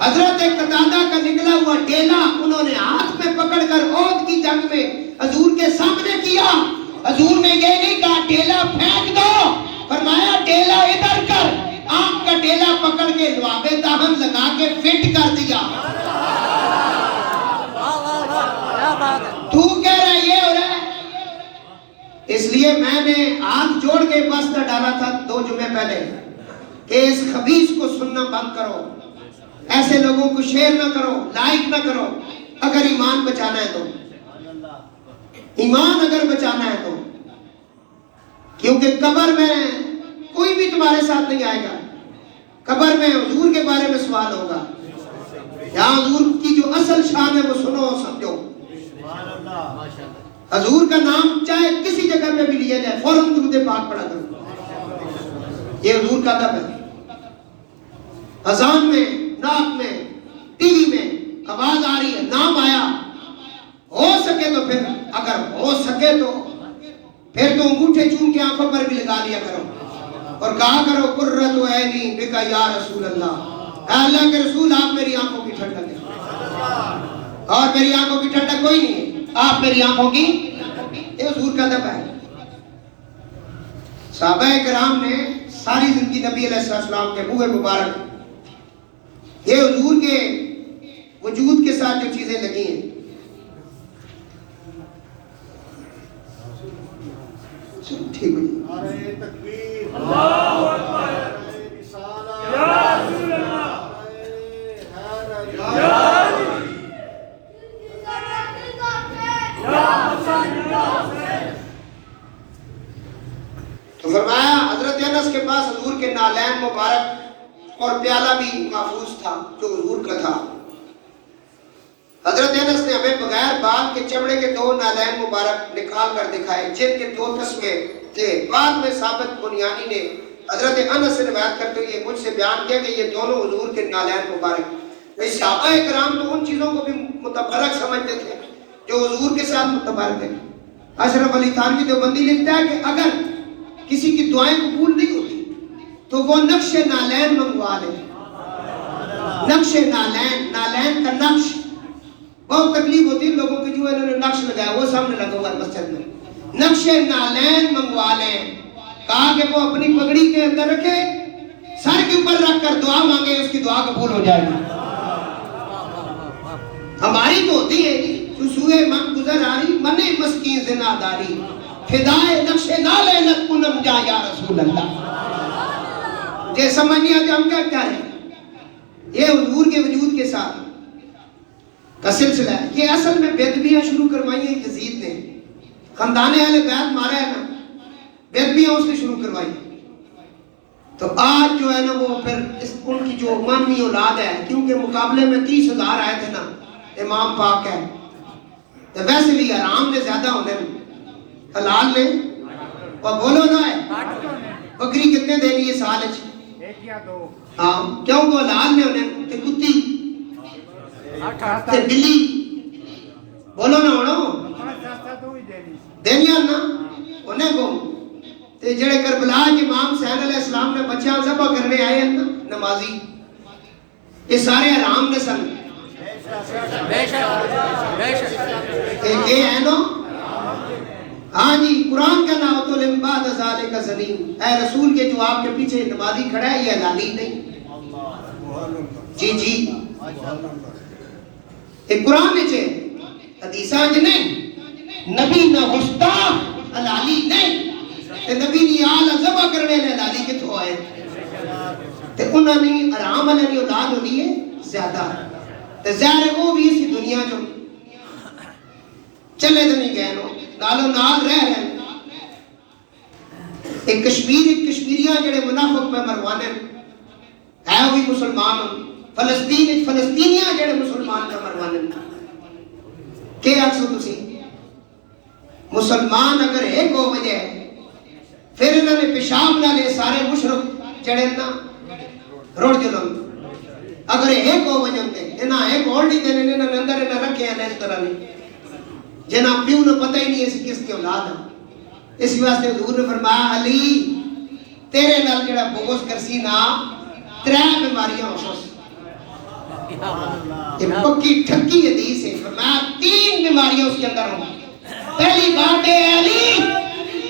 حضرت قتادہ کا نکلا ہوا ڈیلا انہوں نے ہاتھ میں پکڑ کر عہد کی جنگ میں حضور کے سامنے کیا. حضور نے یہ نہیں کہا ڈیلا پھینک دو، فرمایا ڈیلا ادھر کر، آنکھ کا ڈیلا پکڑ کے لعاب دہن لگا کے فٹ کر دیا. تو کہہ رہا ہے یہ ہو رہا ہے. اس لیے میں نے ہاتھ جوڑ کے واسطہ ڈالا تھا 2 جمعے پہلے کہ اس خبیث کو سننا بند کرو، ایسے لوگوں کو شیئر نہ کرو، لائک نہ کرو. اگر ایمان بچانا ہے تو، ایمان اگر بچانا ہے تو، کیونکہ قبر میں کوئی بھی تمہارے ساتھ نہیں آئے گا. قبر میں حضور کے بارے میں سوال ہوگا. یہاں حضور کی جو اصل شان ہے وہ سنو اور سمجھو. حضور کا نام چاہے کسی جگہ پہ بھی لیا جائے فوراً درود پاک پڑھا کرو. یہ حضور کا ادب ہے. اذان میں، نعت میں، ٹی وی میں آواز آ رہی ہے، نام آیا، ہو سکے تو پھر، اگر ہو سکے تو پھر تو انگوٹھے چوم کے آنکھوں پر بھی لگا لیا کرو اور کہا کرو قرۃ عینی بک یا رسول اللہ، اے اللہ کے رسول آپ میری آنکھوں کی ٹھنڈک ہے، اور میری آنکھوں کی ٹھنڈک کوئی نہیں ہے، آپ میری آنکھوں کی. یہ حضور کا ادب ہے. صحابہ کرام نے ساری زندگی نبی علیہ السلام کے منہ مبارک، یہ حضور کے وجود کے ساتھ جو چیزیں لگی ہیں، ٹھیک ہو جی. نعرہ تکبیر، اللہ اکبر، رسالہ، یا رسول اللہ، تو فرمایا حضرت انس کے پاس حضور کے نالین مبارک اور پیالہ بھی محفوظ تھا جو حضور کا تھا. حضرت انس نے ہمیں بغیر بال کے چمڑے کے 2 نالین مبارک نکال کر دکھائے جن کے 2 تسمے تھے. بعد میں ثابت بنیانی نے حضرت انس سے روایت کرتے ہوئے مجھ سے بیان کیا کہ یہ دونوں حضور کے نالین مبارک. صحابہ کرام تو ان چیزوں کو بھی متبرک سمجھتے تھے جو حضور کے ساتھ متبرک ہیں. اشرف علی تھانوی دیوبندی لکھتا ہے کہ اگر کسی کی دعائیں قبول نہیں ہوتی تو وہ نقش نالین منگوا لے. نقش نالین، نالین کا نقش بہت تکلیف ہوتی ہے لوگوں کی جو انہوں نے نقش لگایا وہ سامنے لگا ہوا ہے مسجد میں. نقش نالین منگوا لیں. کہا کہ وہ اپنی پگڑی کے اندر رکھے، سر کے اوپر رکھ کر دعا مانگے، اس کی دعا قبول ہو جائے گی. ہماری تو ہوتی ہے جو سوئے من گزر آری منے مسکین زنا داری، فدائے نقش نالینت کنم جا یا رسول اللہ. یہ سمجھ نہیں آتے ہم کیا کہہ رہے ہیں. یہ حضور کے وجود کے ساتھ کا سلسلہ ہے. یہ اصل میں بیدبیاں شروع کروائی ہیں یزید نے. خاندان اہل بیت مارا ہے نا، بیدبیاں اس نے شروع کروائی. تو آج جو ہے نا وہ پھر ان کی جو مانوی اولاد ہے، کیونکہ مقابلے میں 30,000 آئے تھے نا، امام پاک ہے تو ویسے بھی حرام نے زیادہ ہونے، حلال نے اور بولو نا ہے. بکری کتنے دینی ہے سال ہے؟ 1 یا 2. ہاں کیوں وہ حلال نے ہونے تے کتی تے بلی بولو نا ہونا دینیا نا انہیں کو. تے جڑے کربلا امام حسین علیہ السلام نے بچیاں ذبح کرنے آئے ہیں نا نمازی، یہ سارے حرام نے سن. یہ ہے نا ہاں جی. قرآن کا نام تو لمباد ذالک زنیم، اے رسول کے جو آپ کے پیچھے نمازی کھڑا ہے یہ حلالی نہیں. جی جی ایک قرآن نیچے حدیثاں جنے نبی نہ گستاخ حلالی نہیں. نبی نے آل ذبح کرنے لے حلالی کتھوں آئے تے انہوں نے حرام والے دی اولاد ہونی ہے زیادہ. تے ظاہر ہے وہ بھی اسی دنیا جو چلے تو نہیں گئے نو نالو نال رہ رہے. ایک کشمیریاں جڑے منافق میں مروانے ہے وہ بھی مسلمان ہوں فلسطین فلسطینیاں جڑے مسلمان کا مروانے کہ آکسو تسی مسلمان اگر ایک ہو وجہ ہے پھر انہوں نے پیشاب نہ لے سارے مشرق جڑے نا روڑ جلوں اگر ایک ہو وجہ ہوتے انہاں ایک ہولڈی دینے انہوں نے اندر انہوں رکھے ہیں اس طرح نہیں جنہاں پیو نے پتہ ہی نہیں ہے کس کی اولاد ہے اس واسطے حضور نے فرمایا علی تیرے نال جڑا بغض کرسی نا 3 بیماریاں ہو سوس یہ پکی ٹھکی حدیث ہے فرمایا 3 بیماریاں اس کے اندر ہوں پہلی بات ہے علی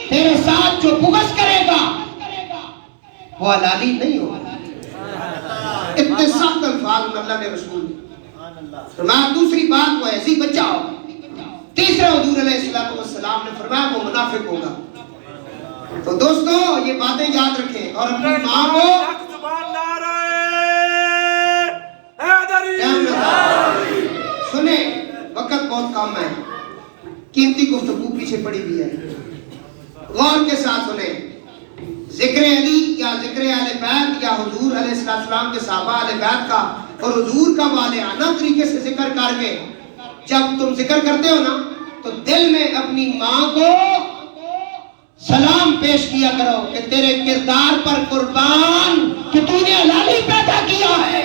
تیرے ساتھ جو بغض کرے گا وہ حلالی نہیں ہوگا اتنے سخت الفاظ میں اللہ نے رسول فرمایا دوسری بات وہ ایسی بچہ ہو تیسرا حضور علیہ السلام نے فرمایا وہ منافق ہوگا تو دوستو یہ باتیں یاد رکھیں اور اپنی ماں کو سنیں وقت بہت کم ہے قیمتی گفتگو پیچھے پڑی بھی ہے غور کے ساتھ سنیں ذکر علی یا ذکر اہل بیت یا حضور علیہ السلام کے صحابہ اہل بیت کا اور حضور کا والہانہ طریقے سے ذکر کر کے جب تم ذکر کرتے ہو نا تو دل میں اپنی ماں کو سلام پیش کیا کرو کہ تیرے کردار پر قربان کہ تو نے حلالی پیدا کیا ہے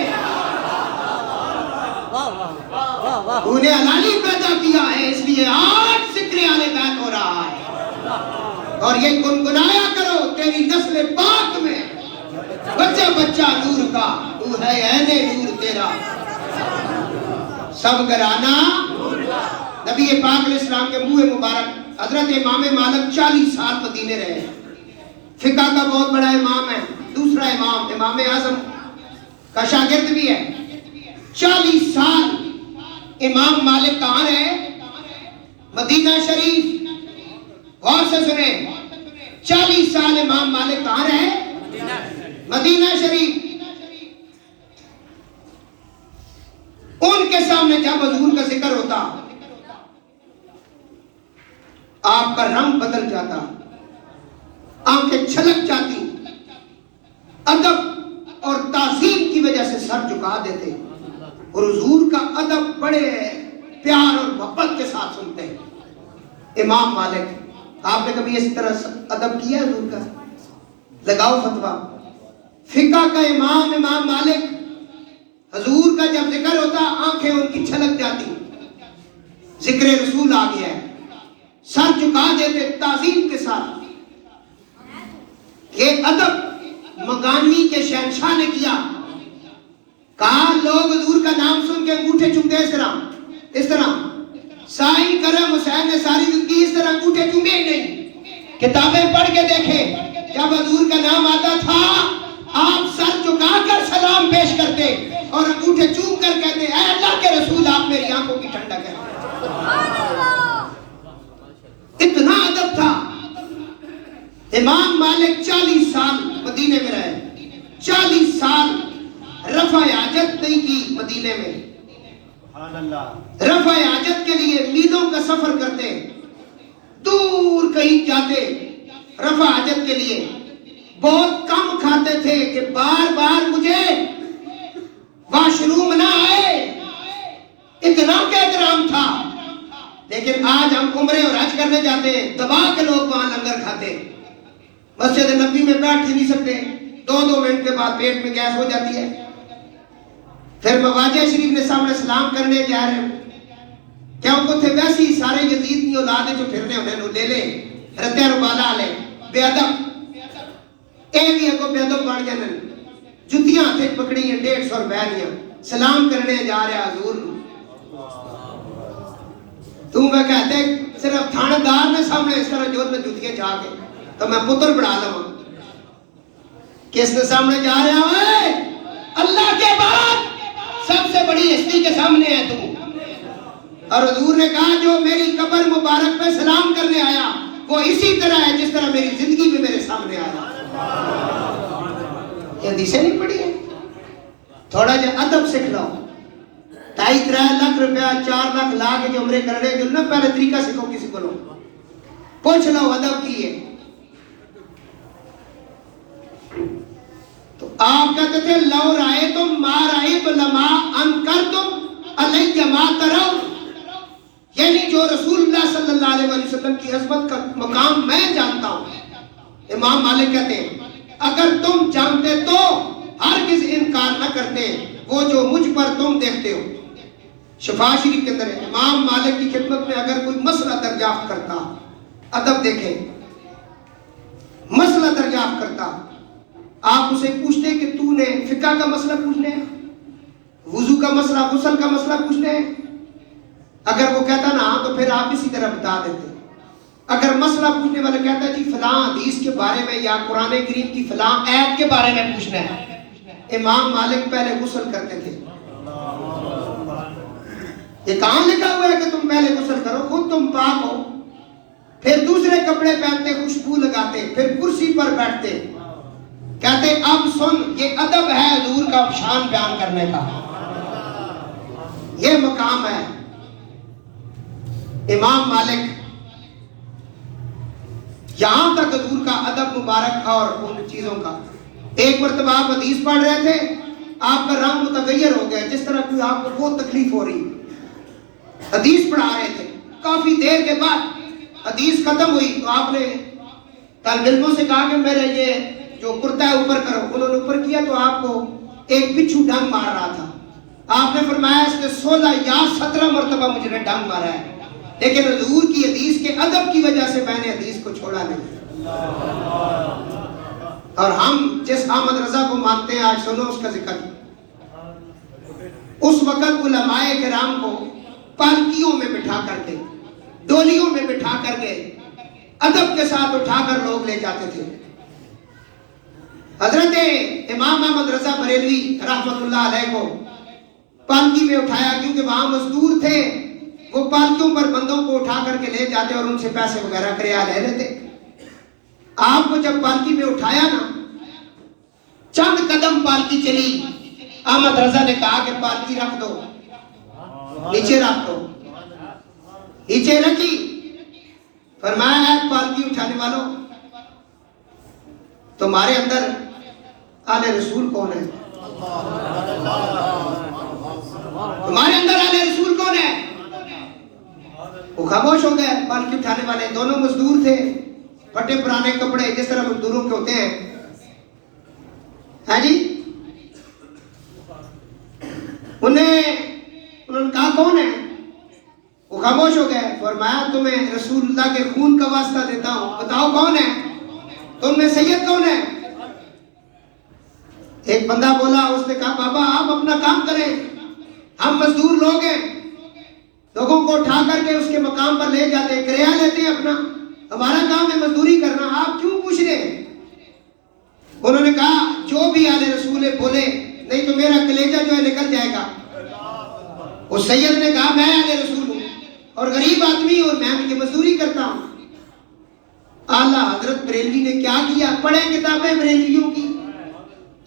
تو نے حلالی پیدا کیا ہے اس لیے آج ذکر اہل بیت ہو رہا ہے اور یہ گنگنایا کرو تیری نسل پاک میں بچہ بچہ نور کا تو ہے عین نور تیرا سب گرانا نبی پاک علیہ السلام کے منہ مبارک حضرت امام مالک 40 سال مدینے رہے فقہ کا بہت بڑا امام ہے دوسرا امام امام اعظم کا شاگرد بھی ہے 40 سال امام مالک کہاں رہے مدینہ شریف غور سے سنیں 40 سال امام مالک کہاں رہے مدینہ شریف ان کے سامنے جب حضور کا ذکر ہوتا آپ کا رنگ بدل جاتا آنکھیں چھلک جاتی ادب اور تعظیم کی وجہ سے سر جھکا دیتے اور حضور کا ادب بڑے پیار اور محبت کے ساتھ سنتے ہیں امام مالک آپ نے کبھی اس طرح ادب کیا حضور کا لگاؤ فتویٰ فقہ کا امام مالک حضور کا جب ذکر ہوتا آنکھیں ان کی چھلک جاتی ذکر رسول آ گیا ہے سر جھکا دیتے تعظیم کے ساتھ یہ ادب مغانوی کے شہنشاہ نے کیا کہا لوگ حضور کا نام سن کے انگوٹھے چومتے اس طرح سائن کرم حسین نے ساری زندگی اس طرح انگوٹھے چومے ہی نہیں کتابیں پڑھ کے دیکھے جب حضور کا نام آتا تھا آپ سر جھکا کر سلام پیش کرتے اور انگوٹھے چوم کر کہتے اے اللہ کے رسول آپ میری آنکھوں کی ٹھنڈک ہے اتنا ادب تھا امام مالک 40 سال مدینے میں رہے 40 سال رفع حاجت نہیں کی مدینے میں رفع حاجت کے لیے میلوں کا سفر کرتے دور کہیں جاتے رفع حاجت کے لیے بہت کم کھاتے تھے کہ بار بار مجھے واش روم نہ آئے اتنا کا احترام تھا لیکن آج ہم عمرے اور حج کرنے جاتے ہیں دبا کے لوگ وہاں لنگر کھاتے مسجد نبوی میں بیٹھ ہی نہیں سکتے 2 منٹ کے بعد پیٹ میں گیس ہو جاتی ہے پھر مواجہ شریف نے سامنے سلام کرنے جا رہے ہیں کیا ان کو تھے ویسی سارے یزید کی اولاد جو پھرنے انہیں لے لے رتیا ربالا لے بے ادب اے بھی اگو بے ادب بڑھ جانے جتیاں تھے پکڑی ہیں 150 روپے دیا سلام کرنے جا رہے حضور تو میں کہتے صرف تھانے دار نے سامنے اس طرح جو میں جتیاں جا کے تو میں پتر بڑھا لوں کس نے سامنے جا رہے ہوئے اللہ کے بعد سب سے بڑی ہستی کے سامنے ہے تو اور حضور نے کہا جو میری قبر مبارک پہ سلام کرنے آیا وہ اسی طرح ہے جس طرح میری زندگی میں میرے سامنے آیا یہ حدیثیں نہیں پڑھی ہیں تھوڑا جا ادب سکھ لو 2.5-3 لاکھ روپیہ 4 لاکھ لا کے جو عمرے کرنے جو نہ پہلے طریقہ سکھو کسی کو لو پوچھ لو ادب کی ہے تو آپ کہتے تھے لو رائے تو مار آئے لما انکرتم علی ما ترون، یعنی جو رسول اللہ صلی اللہ علیہ وسلم کی عظمت کا مقام میں جانتا ہوں، امام مالک کہتے ہیں اگر تم جانتے تو ہرگز انکار نہ کرتے وہ جو مجھ پر تم دیکھتے ہو۔ شفا شریف کے اندر ہے امام مالک کی خدمت میں اگر کوئی مسئلہ دریافت کرتا، ادب دیکھیں، مسئلہ دریافت کرتا، آپ اسے پوچھتے کہ تو نے فقہ کا مسئلہ پوچھنا ہے، وضو کا مسئلہ، غسل کا مسئلہ پوچھنا ہے، اگر وہ کہتا نا تو پھر آپ اسی طرح بتا دیتے۔ اگر مسئلہ پوچھنے والا کہتا ہے جی فلاں حدیث کے بارے میں یا قرآن کریم کی فلاں آیت کے بارے میں پوچھنا ہے، امام مالک پہلے غسل کرتے تھے۔ یہ کہاں لکھا ہوا ہے کہ تم پہلے غسل کرو؟ خود تم پاک ہو، پھر دوسرے کپڑے پہنتے، خوشبو لگاتے، پھر کرسی پر بیٹھتے، کہتے اب سن، یہ ادب ہے حضور کا شان بیان کرنے کا، یہ مقام ہے۔ امام مالک یہاں تک حضور کا ادب مبارک تھا اور ان چیزوں کا۔ ایک مرتبہ آپ حدیث پڑھ رہے تھے، آپ کا رنگ متغیر ہو گیا، جس طرح کوئی آپ کو بہت تکلیف ہو رہی، حدیث پڑھا رہے تھے، کافی دیر کے بعد حدیث ختم ہوئی تو آپ نے طالب علموں سے کہا کہ میرے یہ جو کرتا ہے اوپر کرو، انہوں نے اوپر کیا تو آپ کو ایک بچھو ڈنگ مار رہا تھا، آپ نے فرمایا اس نے 16 یا 17 مرتبہ مجھے نے ڈنگ مارا ہے، لیکن حضور کی حدیث کے ادب کی وجہ سے میں نے حدیث کو چھوڑا نہیں۔ اور ہم جس احمد رضا کو مانتے ہیں، آج سنو اس کا ذکر۔ اس وقت علماء کرام کو پالکیوں میں بٹھا کر کے، ڈولیوں میں بٹھا کر کے ادب کے ساتھ اٹھا کر لوگ لے جاتے تھے۔ حضرت امام احمد رضا بریلوی رحمت اللہ علیہ کو پالکی میں اٹھایا، کیونکہ وہاں مزدور تھے، وہ پالکیوں پر بندوں کو اٹھا کر کے لے جاتے اور ان سے پیسے وغیرہ کرایہ لے لیتے۔ آپ کو جب پالکی میں اٹھایا نا، چند قدم پالکی چلی، احمد رضا نے کہا کہ پالکی رکھ دو، نیچے رکھ دو، نیچے رکھی، فرمایا ہے پالکی اٹھانے والوں، تمہارے اندر آل رسول کون ہے؟ تمہارے اندر آل رسول کون ہے؟ وہ خاموش ہو گئے۔ پالکی اٹھانے والے دونوں مزدور تھے، پھٹے پرانے کپڑے جس طرح مزدوروں کے ہوتے ہیں، ہاں جی، انہوں نے کہا کون ہے؟ وہ خاموش ہو گئے۔ فرمایا تمہیں رسول اللہ کے خون کا واسطہ دیتا ہوں، بتاؤ کون ہے؟ تم میں سید کون ہے؟ ایک بندہ بولا، اس نے کہا بابا آپ اپنا کام کریں، ہم مزدور لوگ ہیں، لوگوں کو اٹھا کر کے اس کے مقام پر لے جاتے ہیں، کرایہ لیتے ہیں اپنا، ہمارا کام ہے مزدوری کرنا، آپ کیوں پوچھ رہے ہیں؟ انہوں نے کہا جو بھی آل رسول بولے، نہیں تو میرا کلیجہ جو ہے نکل جائے گا۔ وہ سید نے کہا میں آل رسول ہوں اور غریب آدمی اور میں یہ مزدوری کرتا ہوں۔ اعلیٰ حضرت بریلوی نے کیا کیا؟ پڑھیں کتابیں بریلویوں کی۔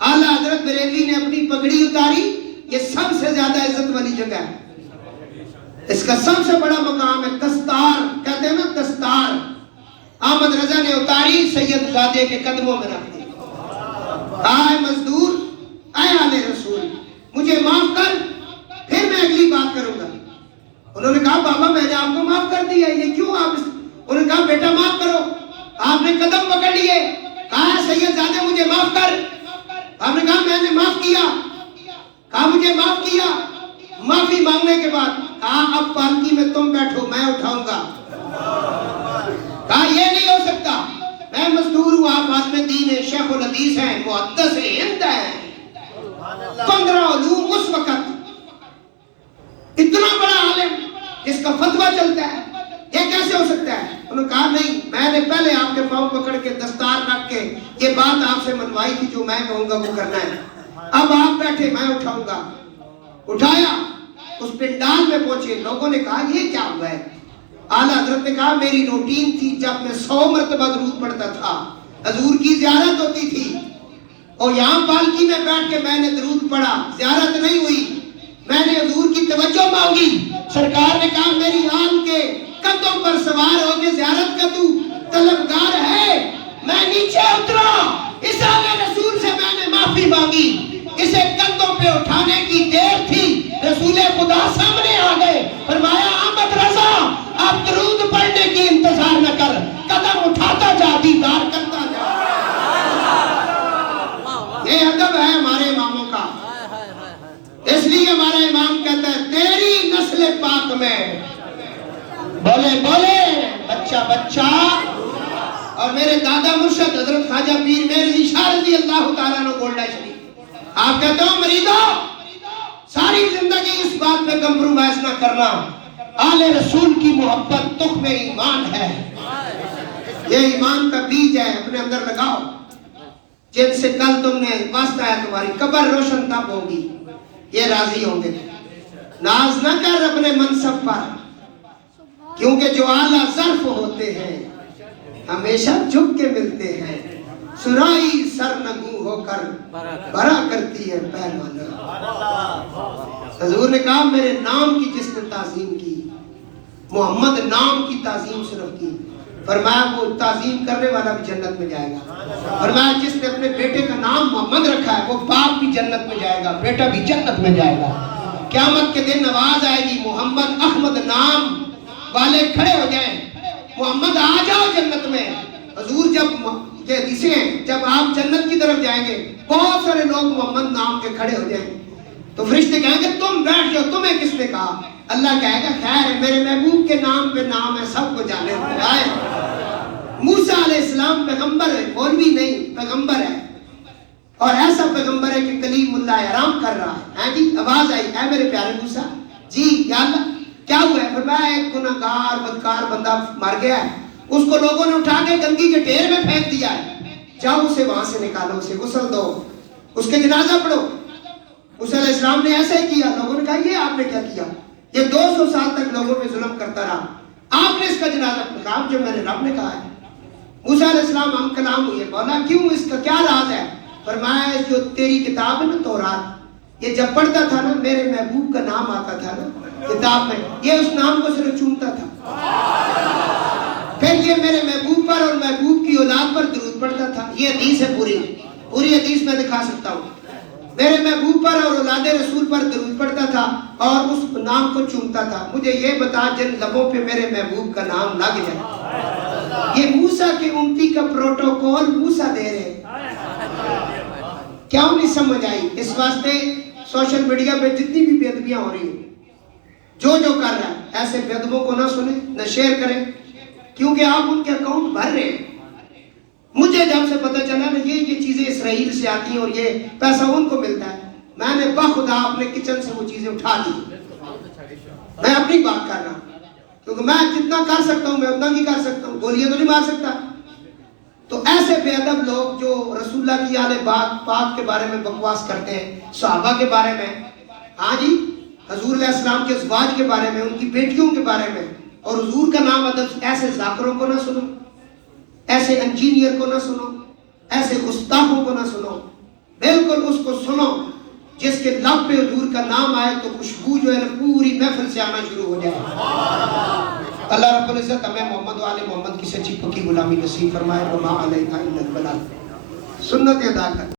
اعلیٰ حضرت بریلوی نے اپنی پگڑی اتاری، یہ سب سے زیادہ عزت والی جگہ ہے، اس کا سب سے بڑا مقام ہے، دستار کہتے ہیں نا، دستار احمد رضا نے اتاری، سید زادے کے قدموں میں رکھ دی، اے مزدور، اے آل رسول، مجھے معاف کر، پھر میں اگلی بات کروں گا۔ انہوں نے کہا بابا میں نے آپ کو معاف کر دیا، یہ کیوں آپ؟ انہوں نے کہا بیٹا معاف کرو۔ آپ نے قدم پکڑ لیے، کہا سید زادے مجھے معاف کر۔ آپ نے کہا میں نے معاف کیا، کہا مجھے معاف کیا۔ معافی مانگنے کے بعد کہا اب پالکی میں تم بیٹھو، میں اٹھاؤں گا۔ کہا یہ نہیں ہو سکتا، میں مزدور ہوں، آپ عالم دین ہیں، شیخ الحدیث ہیں، محدث ہند ہیں، 15 علوم اس وقت، اتنا بڑا عالم جس کا فتویٰ چلتا ہے، یہ کیسے ہو سکتا ہے؟ انہوں نے کہا نہیں، میں نے پہلے آپ کے پاؤں پکڑ کے دستار رکھ کے یہ بات آپ سے منوائی تھی، جو میں کہوں گا وہ کرنا ہے، اب آپ بیٹھے، میں اٹھاؤں گا۔ اٹھایا، اس پنڈال میں پہنچے، لوگوں نے کہا یہ کیا ہوا ہے؟ اعلیٰ حضرت نے کہا میری روٹین تھی، جب میں 100 مرتبہ درود پڑھتا تھا، حضور کی زیارت ہوتی تھی، اور یہاں پالکی میں بیٹھ کے میں نے درود پڑھا، زیارت نہیں ہوئی، میں نے حضور کی توجہ مانگی، سرکار نے کہا میری آن کے قدم پر سوار ہو کے زیارت کا تو طلبگار ہے، میں نیچے اترا، اس آل رسول سے میں نے معافی مانگی، اسے کندھوں پہ اٹھانے کی خدا سامنے آ گئے، فرمایا احمد رضا آپ درود پڑھنے کی انتظار نہ کر، قدم اٹھاتا جا، دیدار کرتا جا۔ یہ ادب ہے ہمارے اماموں کا، اس لیے ہمارا امام کہتا ہے تیری نسل پاک میں بولے بولے بچہ بچہ۔ اور میرے دادا مرشد حضرت خواجہ پیر میر علی شاہ رضی اللہ تعالیٰ عنہ گولڈا شریف، آپ کہتے ہو مریدو ساری زندگی اس بات پہ کمپرومائز نہ کرنا، آل رسول کی محبت تخم ایمان ہے، یہ ایمان کا بیج ہے، اپنے اندر لگاؤ، جن سے کل تم نے واسطہ ہے تمہاری قبر روشن تب ہوگی، یہ راضی ہوں گے۔ ناز نہ کر اپنے منصب پر، کیونکہ جو اعلیٰ ظرف ہوتے ہیں ہمیشہ جھک کے ملتے ہیں، سرائی سرنگو ہو کر برا کرتی ہے پیمانہ۔ حضور نے کہا میرے نام کی جس نے تعظیم کی، محمد نام کی تعظیم صرف کی، فرمایا وہ تعظیم کرنے والا بھی جنت میں جائے گا۔ فرمایا جس نے اپنے بیٹے کا نام محمد رکھا ہے وہ باپ بھی جنت میں جائے گا، بیٹا بھی جنت میں جائے گا۔ قیامت کے دن آواز آئے گی محمد احمد نام والے کھڑے ہو جائیں، محمد آ جاؤ جنت میں۔ حضور جب یہ حدیثیں ہیں، جب آپ جنت کی طرف جائیں گے بہت سارے لوگ محمد نام کے کھڑے ہو جائیں گے، تو فرشتے کہیں گے تم بیٹھ جاؤ، تمہیں کس نے کہا؟ اللہ کہے گا خیر ہے، میرے محبوب کے نام پہ نام ہے، سب کو جانے آئے۔ موسیٰ علیہ السلام پیغمبر ہے، مولوی نہیں، پیغمبر ہے، اور ایسا پیغمبر ہے کہ کلیم اللہ احرام کر رہا ہے۔ ہاں جی آواز آئی اے میرے پیارے موسیٰ، جی یا اللہ کیا ہوا ہے؟ فرمایا ایک گناہگار بدکار بندہ مر گیا ہے، اس کو لوگوں نے اٹھا کے گندگی کے ڈھیر میں پھینک دیا ہے، جاؤ اسے وہاں سے نکالو، اسے غسل دو، اس کے جنازہ پڑھو۔ موسیٰ علیہ السلام نے ایسا ہی کیا، لوگوں نے کہا یہ آپ نے کیا کیا؟ یہ 200 سال تک لوگوں میں ظلم کرتا رہا، آپ نے اس کا جنازہ پڑھا؟ جو میں نے رب نے کہا ہے۔ موسیٰ علیہ السلام ہم کلام ہوئے، بولا کیوں، اس کا کیا راز ہے؟ فرمایا جو تیری کتاب ہے نا تورات، یہ جب پڑھتا تھا نا میرے محبوب کا نام آتا تھا نا کتاب میں، یہ اس نام کو صرف چومتا تھا، پھر یہ میرے محبوب پر اور محبوب کی اولاد پر درود پڑھتا تھا۔ یہ حدیث ہے، پوری حدیث میں دکھا سکتا ہوں، میرے محبوب پر اور اولاد رسول پر درود پڑھتا تھا اور اس نام کو چومتا تھا۔ مجھے یہ بتا جن لبوں پہ میرے محبوب کا نام لگ جائے، یہ موسیٰ کی امتی کا پروٹوکول موسیٰ دے رہے، کیوں نہیں سمجھ آئی؟ اس واسطے سوشل میڈیا پہ جتنی بھی بے ادبیاں ہو رہی ہیں، جو کر رہا ہے ایسے بے ادبوں کو نہ سنیں نہ شیئر کریں، کیونکہ آپ ان کے اکاؤنٹ بھر رہے ہیں۔ مجھے جب سے پتہ چلا نا یہ چیزیں اسرائیل سے آتی ہیں اور یہ پیسہ ان کو ملتا ہے، میں نے بخدا اپنے کچن سے وہ چیزیں اٹھا دی۔ میں اپنی بات کر رہا ہوں، کیونکہ میں جتنا کر سکتا ہوں میں اتنا ہی کر سکتا ہوں، گولیاں تو نہیں مار سکتا۔ تو ایسے بے ادب لوگ جو رسول اللہ کی آل پاک کے بارے میں بکواس کرتے ہیں، صحابہ کے بارے میں، ہاں جی حضور علیہ السلام کے ازواج کے بارے میں، ان کی بیٹیوں کے بارے میں، اور حضور کا نام ادب، ایسے ذاکروں کو نہ سنو، ایسے انجینئر کو نہ سنو، ایسے گستاخوں کو نہ سنو، بالکل اس کو سنو جس کے لب پہ حضور کا نام آئے تو خوشبو جو ہے نا پوری محفل سے آنا شروع ہو جائے۔ اللہ رب العزت ہمیں محمد و آل محمد کی سچی پکی غلامی نصیب فرمائے، وما علینا الا البلاغ، سنت ادا کر۔